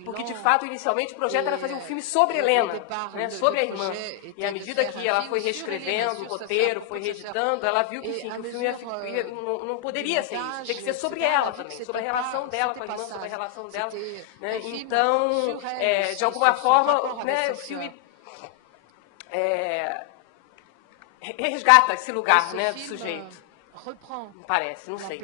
porque, de fato, inicialmente, o projeto era fazer um filme sobre Helena, né? Sobre a irmã. E, à medida que ela foi reescrevendo o roteiro, foi reeditando, ela viu que, enfim, que o filme não poderia ser isso, tem que ser sobre ela também, sobre a relação dela com a irmã, sobre a relação dela, né? Então, de alguma forma, né, o filme resgata esse lugar, né, do sujeito. Parece, não sei.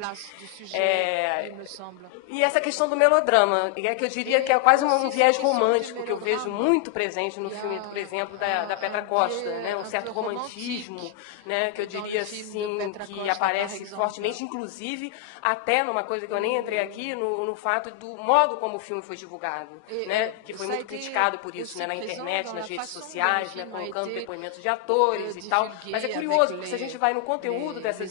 E essa questão do melodrama, que eu diria que é quase um viés romântico que eu vejo muito presente no filme, por exemplo, da Petra Costa, né? Um certo romantismo, né? Que eu diria assim, que aparece fortemente, inclusive até numa coisa que eu nem entrei aqui, no fato do modo como o filme foi divulgado, né? Que foi muito criticado por isso, né? Na internet, nas redes sociais, né? Colocando depoimentos de atores e tal. Mas é curioso, porque se a gente vai no conteúdo dessas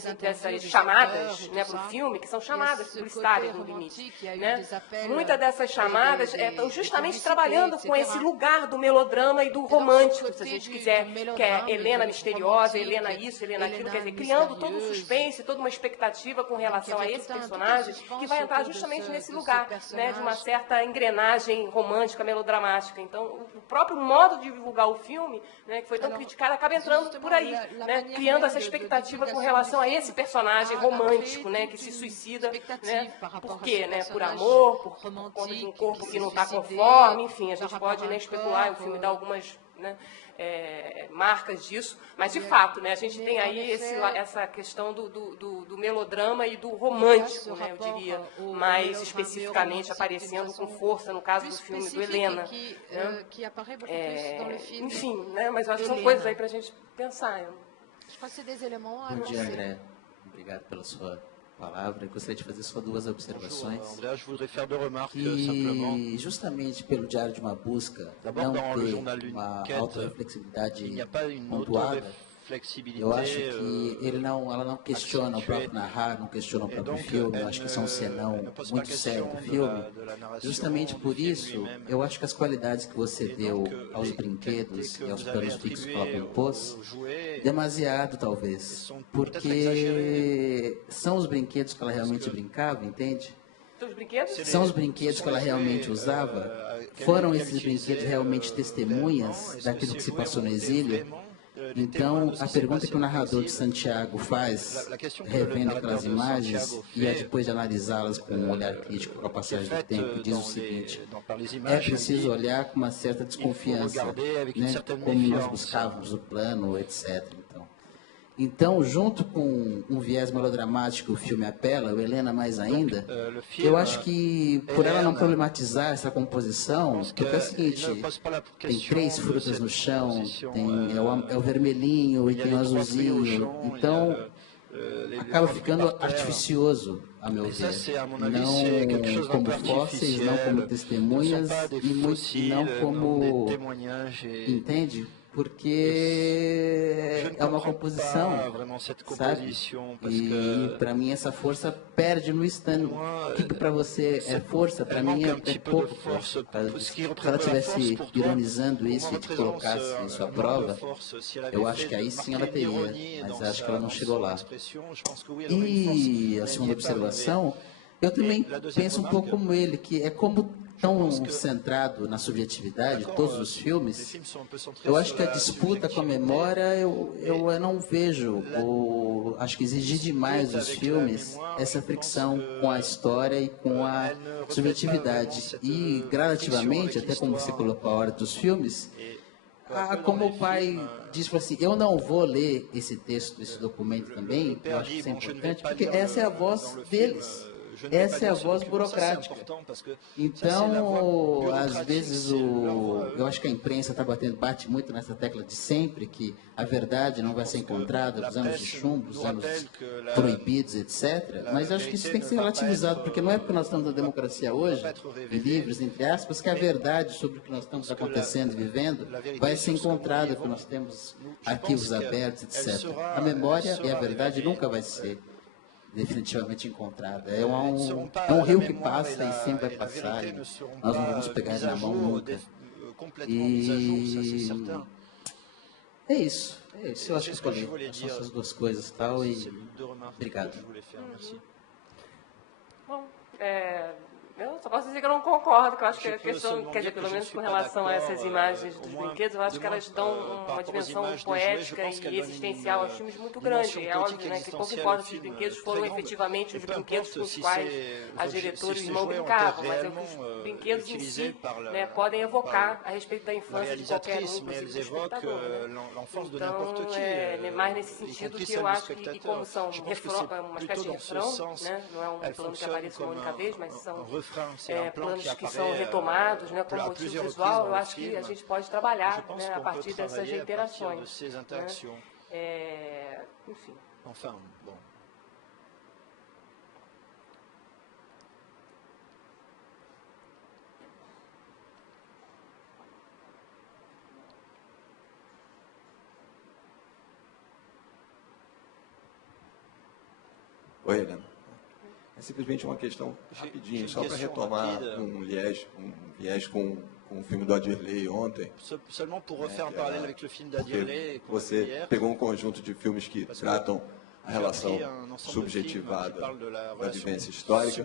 chamadas, né, para o filme, que são chamadas publicitárias no limite, né? Muitas dessas chamadas estão justamente trabalhando com esse lugar do melodrama e do romântico, se a gente quiser, que é Helena misteriosa, Helena isso, Helena aquilo, quer dizer, criando todo um suspense, toda uma expectativa com relação a esse personagem, que vai entrar justamente nesse lugar, né, de uma certa engrenagem romântica, melodramática. Então, o próprio modo de divulgar o filme, né, que foi tão criticado, acaba entrando por aí, né, criando essa expectativa com relação a esse personagem romântico, né, que se suicida, né, por quê, né, por amor, por conta de um corpo que não está conforme, enfim, a gente pode, né, especular, o filme dá algumas, né, marcas disso, mas de fato, né, a gente tem aí essa questão do melodrama e do romântico, né, eu diria, mais especificamente aparecendo com força no caso do filme do Helena, né? Enfim, né, mas eu acho que são coisas aí para a gente pensar. Bom dia, André. Obrigado pela sua palavra. Eu gostaria de fazer só duas observações. Andrea, je voudrais faire deux remarques E justamente pelo Diário de uma Busca não ter uma autorreflexividade pontuada, eu acho que ela não questiona o próprio narrar, não questiona o próprio filme, eu acho que isso é um senão muito sério do filme. Justamente por isso, eu acho que as qualidades que você deu aos brinquedos e aos planos fixos que ela compôs, demasiado talvez, porque são os brinquedos que ela realmente brincava, entende? São os brinquedos que ela realmente usava? Foram esses brinquedos realmente testemunhas daquilo que se passou no exílio? Então, a pergunta que o narrador de Santiago faz, revendo aquelas imagens, e depois de analisá-las com um olhar crítico com a passagem do tempo, diz o seguinte: é preciso olhar com uma certa desconfiança, né, como nós buscávamos o plano, etc. Então, junto com um viés melodramático, o filme apela, o Helena mais ainda, eu acho que, por ela não problematizar essa composição, porque é o seguinte, tem 3 frutas no chão, é o vermelhinho e tem o azulzinho, então acaba ficando artificioso, a meu ver, não como fósseis, não como testemunhas e não como, entende? Porque é uma composição, sabe? E para mim essa força perde no stand. O que para você é força, para mim é pouco força. Se ela estivesse ironizando isso e te colocasse isso à prova, eu acho que aí sim ela teria, mas acho que ela não chegou lá. E a segunda observação, eu também penso um pouco como ele, que é como tão centrado na subjetividade, todos os filmes, eu acho que a disputa com a memória, eu não vejo, acho que exigir demais dos filmes essa fricção com a história e com a subjetividade. E, gradativamente, até como você colocou a hora dos filmes, como o pai diz assim, eu não vou ler esse texto, esse documento também, eu acho que isso é importante, porque essa é a voz deles. Essa é a voz burocrática. Então, às vezes, eu acho que a imprensa bate muito nessa tecla de sempre, que a verdade não vai ser encontrada, os anos de chumbo, os anos proibidos, etc. Mas eu acho que isso tem que ser relativizado, porque não é porque nós estamos na democracia hoje, livres, entre aspas, que a verdade sobre o que nós estamos acontecendo e vivendo vai ser encontrada, porque nós temos arquivos abertos, etc. A memória e a verdade nunca vai ser definitivamente encontrada. É um rio que passa e sempre vai passar. E nós não vamos pegar ele na mão nunca. E é isso. Eu acho que escolhi só essas duas coisas e tal. E obrigado. Bom, eu só posso dizer que eu não concordo, que eu acho que a questão, quer dizer, pelo menos com relação a essas imagens dos brinquedos, eu acho que elas dão uma dimensão poética e existencial aos filmes muito grande. É óbvio, né, que pouco importa se os brinquedos foram efetivamente os brinquedos com os quais as diretoras e os irmãos brincavam, mas os brinquedos em si, né, podem evocar a respeito da infância de qualquer um, inclusive do espectador. Né? Então, é mais nesse sentido que eu acho que como são uma espécie de refrão, né, não é um plano que aparece uma única vez, mas são planos que são retomados, né, como motivo visual, eu acho que a gente pode trabalhar, né, a partir dessas reiterações. Né? Enfim. Bom. Oi, Helena. É simplesmente uma questão rapidinho, só para retomar um viés com o filme do Adirley ontem. Seulement pour refaire un parallèle avec le film d'Adirley. Você pegou um conjunto de filmes que tratam a relação subjetivada da vivência histórica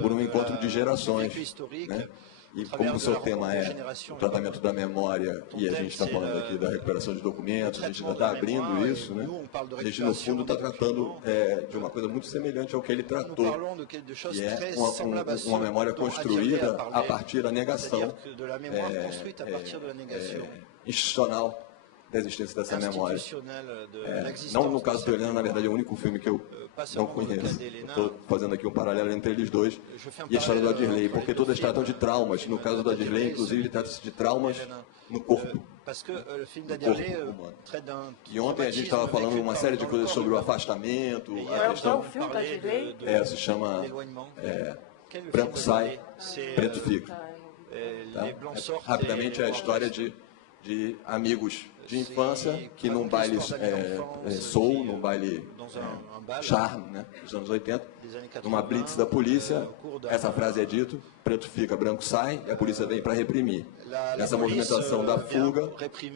por um encontro de gerações, né? E como o seu tema é o tratamento da memória, e a gente está falando aqui da recuperação de documentos, a gente ainda está abrindo isso, né? A gente, no fundo, está tratando de uma coisa muito semelhante ao que ele tratou, que é uma memória construída a partir da negação institucional da existência dessa memória. Não no caso do Helena, na verdade, é o único filme que eu não conheço. Estou fazendo aqui um paralelo entre eles dois e a história do Adirley, porque todas tratam de traumas. No caso do Adirley, inclusive, ele trata de traumas no corpo. Humano. E ontem a gente estava falando uma série de coisas sobre o afastamento. A questão, o filme do Adirley? Se chama Branco Sai, Preto Fica. Tá? Rapidamente é a história de amigos de infância que num baile soul, num baile charme, né, dos anos 80, numa blitz da polícia, essa frase é dita, preto fica, branco sai, e a polícia vem para reprimir. Nessa movimentação da fuga,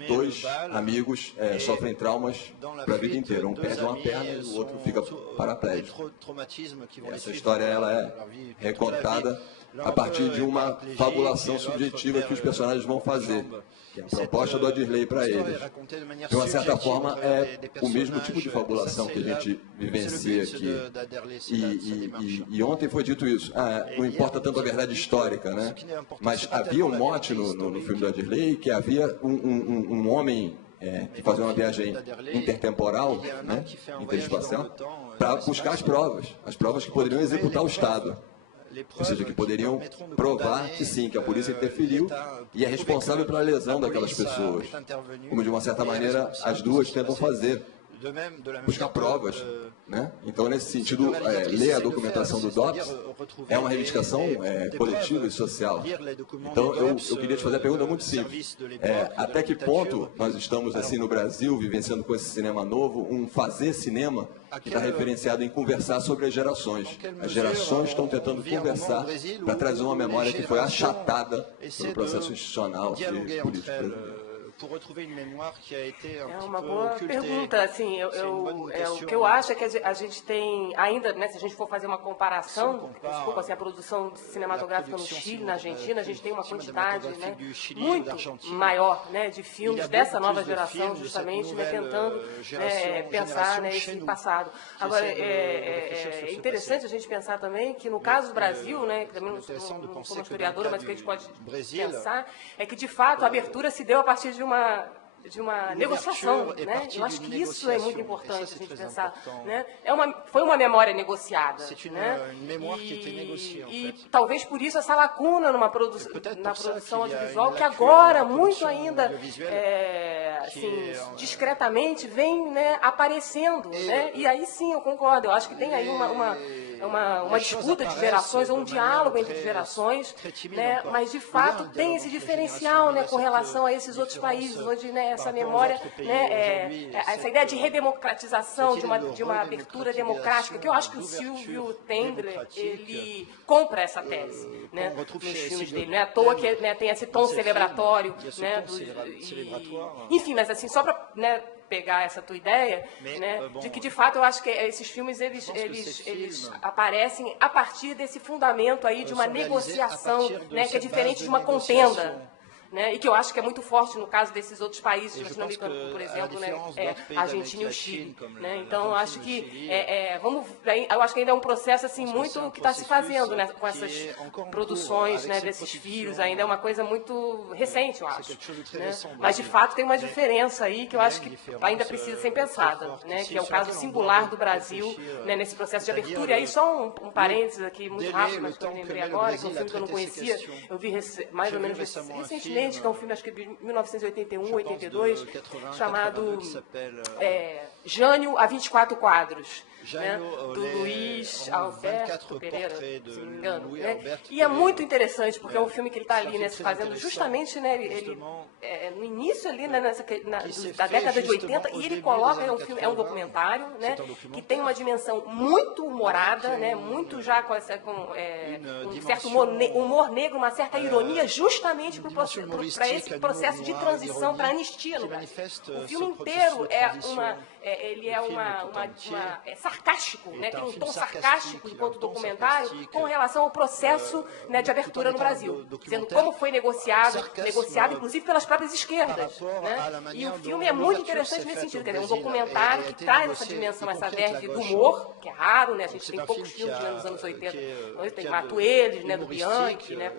dois amigos sofrem traumas para a vida inteira. Um perde uma perna e o outro fica paraplégico. Essa história ela é recontada a partir de uma fabulação subjetiva que os personagens vão fazer, que é a proposta do Adirley para eles. De uma certa forma, é o mesmo tipo de fabulação que a gente vivencia aqui. E ontem foi dito isso. Não importa tanto a verdade histórica, né? Mas havia um mote no filme do Adirley que havia um homem que fazia uma viagem intertemporal, né, interespacial, para buscar as provas que poderiam executar o Estado. Ou seja, que poderiam provar que sim, que a polícia interferiu e é responsável pela lesão daquelas pessoas. Como, de uma certa maneira, as duas tentam fazer, buscar provas. Né? Então, nesse sentido, ler a documentação do DOPS é uma reivindicação coletiva e social. Então, eu queria te fazer a pergunta muito simples. Até que ponto nós estamos, assim, no Brasil, vivenciando com esse cinema novo, um fazer cinema que está referenciado em conversar sobre as gerações. As gerações estão tentando conversar para trazer uma memória que foi achatada pelo processo institucional e político brasileiro. É uma boa pergunta. Assim, o que eu acho é que a gente tem ainda, né, se a gente for fazer uma comparação, desculpa, assim, a produção cinematográfica no Chile, na Argentina, a gente tem uma quantidade, né, muito maior, né, de filmes dessa nova geração, justamente, né, tentando pensar, né, esse passado. Agora, é interessante a gente pensar também que no caso do Brasil, né, que também não sou uma historiadora, mas o que a gente pode pensar é que, de fato, a abertura se deu a partir de uma negociação, né? Eu acho que isso é muito importante a gente pensar, né? Foi uma memória negociada, né? E talvez por isso essa lacuna na produção audiovisual que agora muito ainda assim, discretamente vem, né, aparecendo, né? E aí sim eu concordo. Eu acho que tem aí uma disputa de gerações, ou um diálogo entre gerações, né? Mas de fato tem esse diferencial, né, com relação a esses outros países, onde, né, essa memória, né, essa ideia de redemocratização, de uma abertura democrática, que eu acho que o Silvio Tendler, ele compra essa tese, né, nos filmes dele. Não é à toa que, né, tem esse tom celebratório, né, enfim, mas assim, só para, né, pegar essa tua ideia, né, de que de fato eu acho que esses filmes eles aparecem a partir desse fundamento aí de uma negociação, né, que é diferente de uma contenda. Né, e que eu acho que é muito forte no caso desses outros países latino-americanos, por exemplo, né, a Argentina e o Chile. Né, então, eu acho que eu acho que ainda é um processo assim muito que está se fazendo, né, com essas produções, né, desses filhos. Ainda é uma coisa muito recente, eu acho. Né, mas de fato tem uma diferença aí que eu acho que ainda precisa ser pensada, né, que é o caso singular do Brasil, né, nesse processo de abertura. E aí só um parênteses aqui muito rápido, mas que eu lembrei agora, que é um filme que eu não conhecia, eu vi mais ou menos recentemente, que é um filme, acho que de 1981, 82, chamado Jânio a 24 quadros, né, do Luiz Alberto Pereira, se não me engano. Né? E é muito interessante, porque é um filme que ele está ali, né, se fazendo justamente, né, ele no início ali, né, da década de 80, e ele coloca, é um documentário, né, que tem uma dimensão muito humorada, né, muito já com um certo humor negro, uma certa ironia, justamente para esse processo de transição, para a anistia no Brasil. O filme inteiro ele é é sarcástico, né? Tem um tom sarcástico enquanto documentário com relação ao processo, né, de abertura no Brasil, dizendo como foi negociado inclusive pelas próprias esquerdas, né? E o filme é muito interessante nesse sentido, quer dizer, um documentário que traz essa dimensão, essa verve do humor, que é raro, né? A gente tem poucos filmes, né, nos anos 80, tem Mato Eles, né, do Bianchi, né?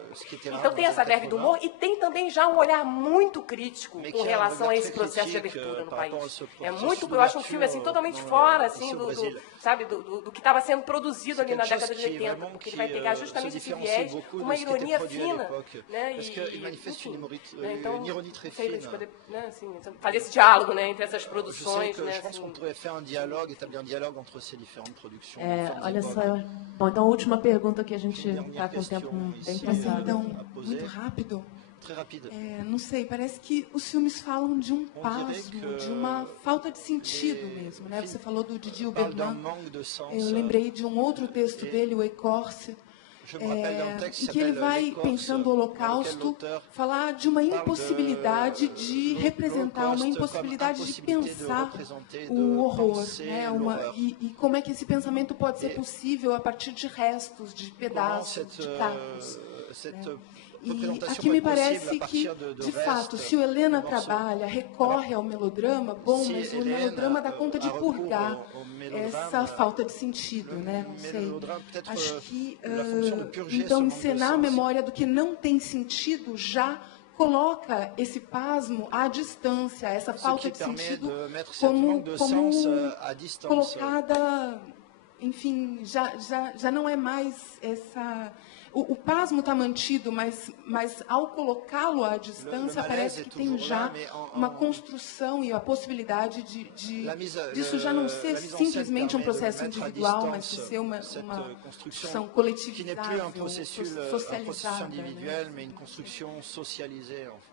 Então tem essa verve do humor e tem também já um olhar muito crítico com relação a esse processo de abertura no país. É muito, eu acho um filme assim totalmente fora, assim, do que estava sendo produzido ali na década de 80, porque ele vai pegar justamente esse viés, uma ironia fina, né? Então, poder, né, assim, fazer esse diálogo, né, entre essas produções, né? Je pense qu'on pourrait faire un dialogue, établir un dialogue entre ces différentes productions. Olha só, bom, então a última pergunta que a gente está com o tempo bem passado. Então, muito rápido. Très rapide. Não sei, parece que os filmes falam de um pasmo, de uma falta de sentido mesmo, né? Você falou do Didier Obermann. Eu lembrei de um outro texto dele, o Ecorse, em que ele vai, pensando o Holocausto, falar de uma impossibilidade de representar, uma impossibilidade de pensar o horror, né? E como é que esse pensamento pode ser possível a partir de restos, de pedaços, de cacos. E aqui me parece que, de fato, se o Helena trabalha, recorre ao melodrama, bom, mas o melodrama dá conta de purgar essa falta de sentido, né? Não sei. Acho que, então, encenar a memória do que não tem sentido já coloca esse pasmo à distância, essa falta de sentido como colocada, enfim, já não é mais essa... O pasmo está mantido, mas ao colocá-lo à distância, parece que tem já uma construção e a possibilidade disso já não ser simplesmente um processo individual, mas de ser uma construção coletivizável, socializada.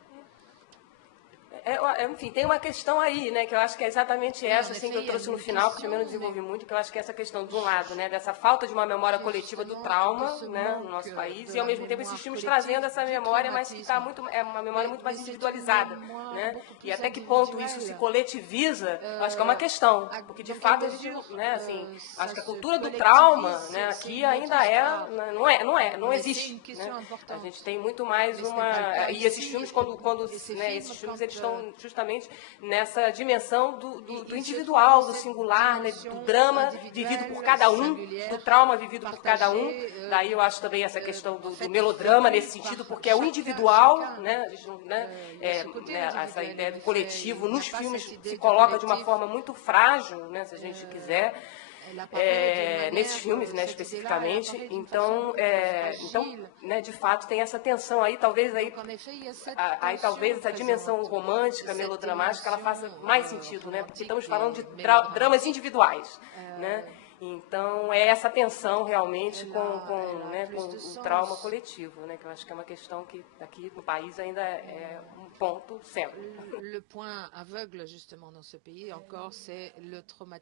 Enfim, tem uma questão aí, né, que eu acho que é exatamente essa, assim, que eu trouxe no final, porque eu não desenvolvi muito, que eu acho que é essa questão, de um lado, né, dessa falta de uma memória coletiva do trauma, né, no nosso país, e ao mesmo tempo esses filmes trazendo essa memória, mas que está é uma memória muito mais individualizada, né, e até que ponto isso se coletiviza, eu acho que é uma questão, porque de fato a gente, né, assim, acho que a cultura do trauma, né, aqui ainda não existe, né, a gente tem muito mais e esses filmes, né, esses filmes eles estão justamente nessa dimensão do individual, do singular, né, do drama vivido por cada um, do trauma vivido por cada um. Daí eu acho também essa questão do melodrama nesse sentido, porque é o individual, né, essa ideia do coletivo nos filmes se coloca de uma forma muito frágil, né, se a gente quiser. Nesses filmes, né, especificamente, então, né, de fato tem essa tensão aí, talvez essa dimensão romântica, melodramática, ela faça mais sentido, né, porque estamos falando de dramas individuais, né, então é essa tensão realmente com o trauma coletivo, né, que eu acho que é uma questão que aqui no país ainda é um ponto sempre. Le point aveugle justement dans ce pays encore, c'est le traumatisme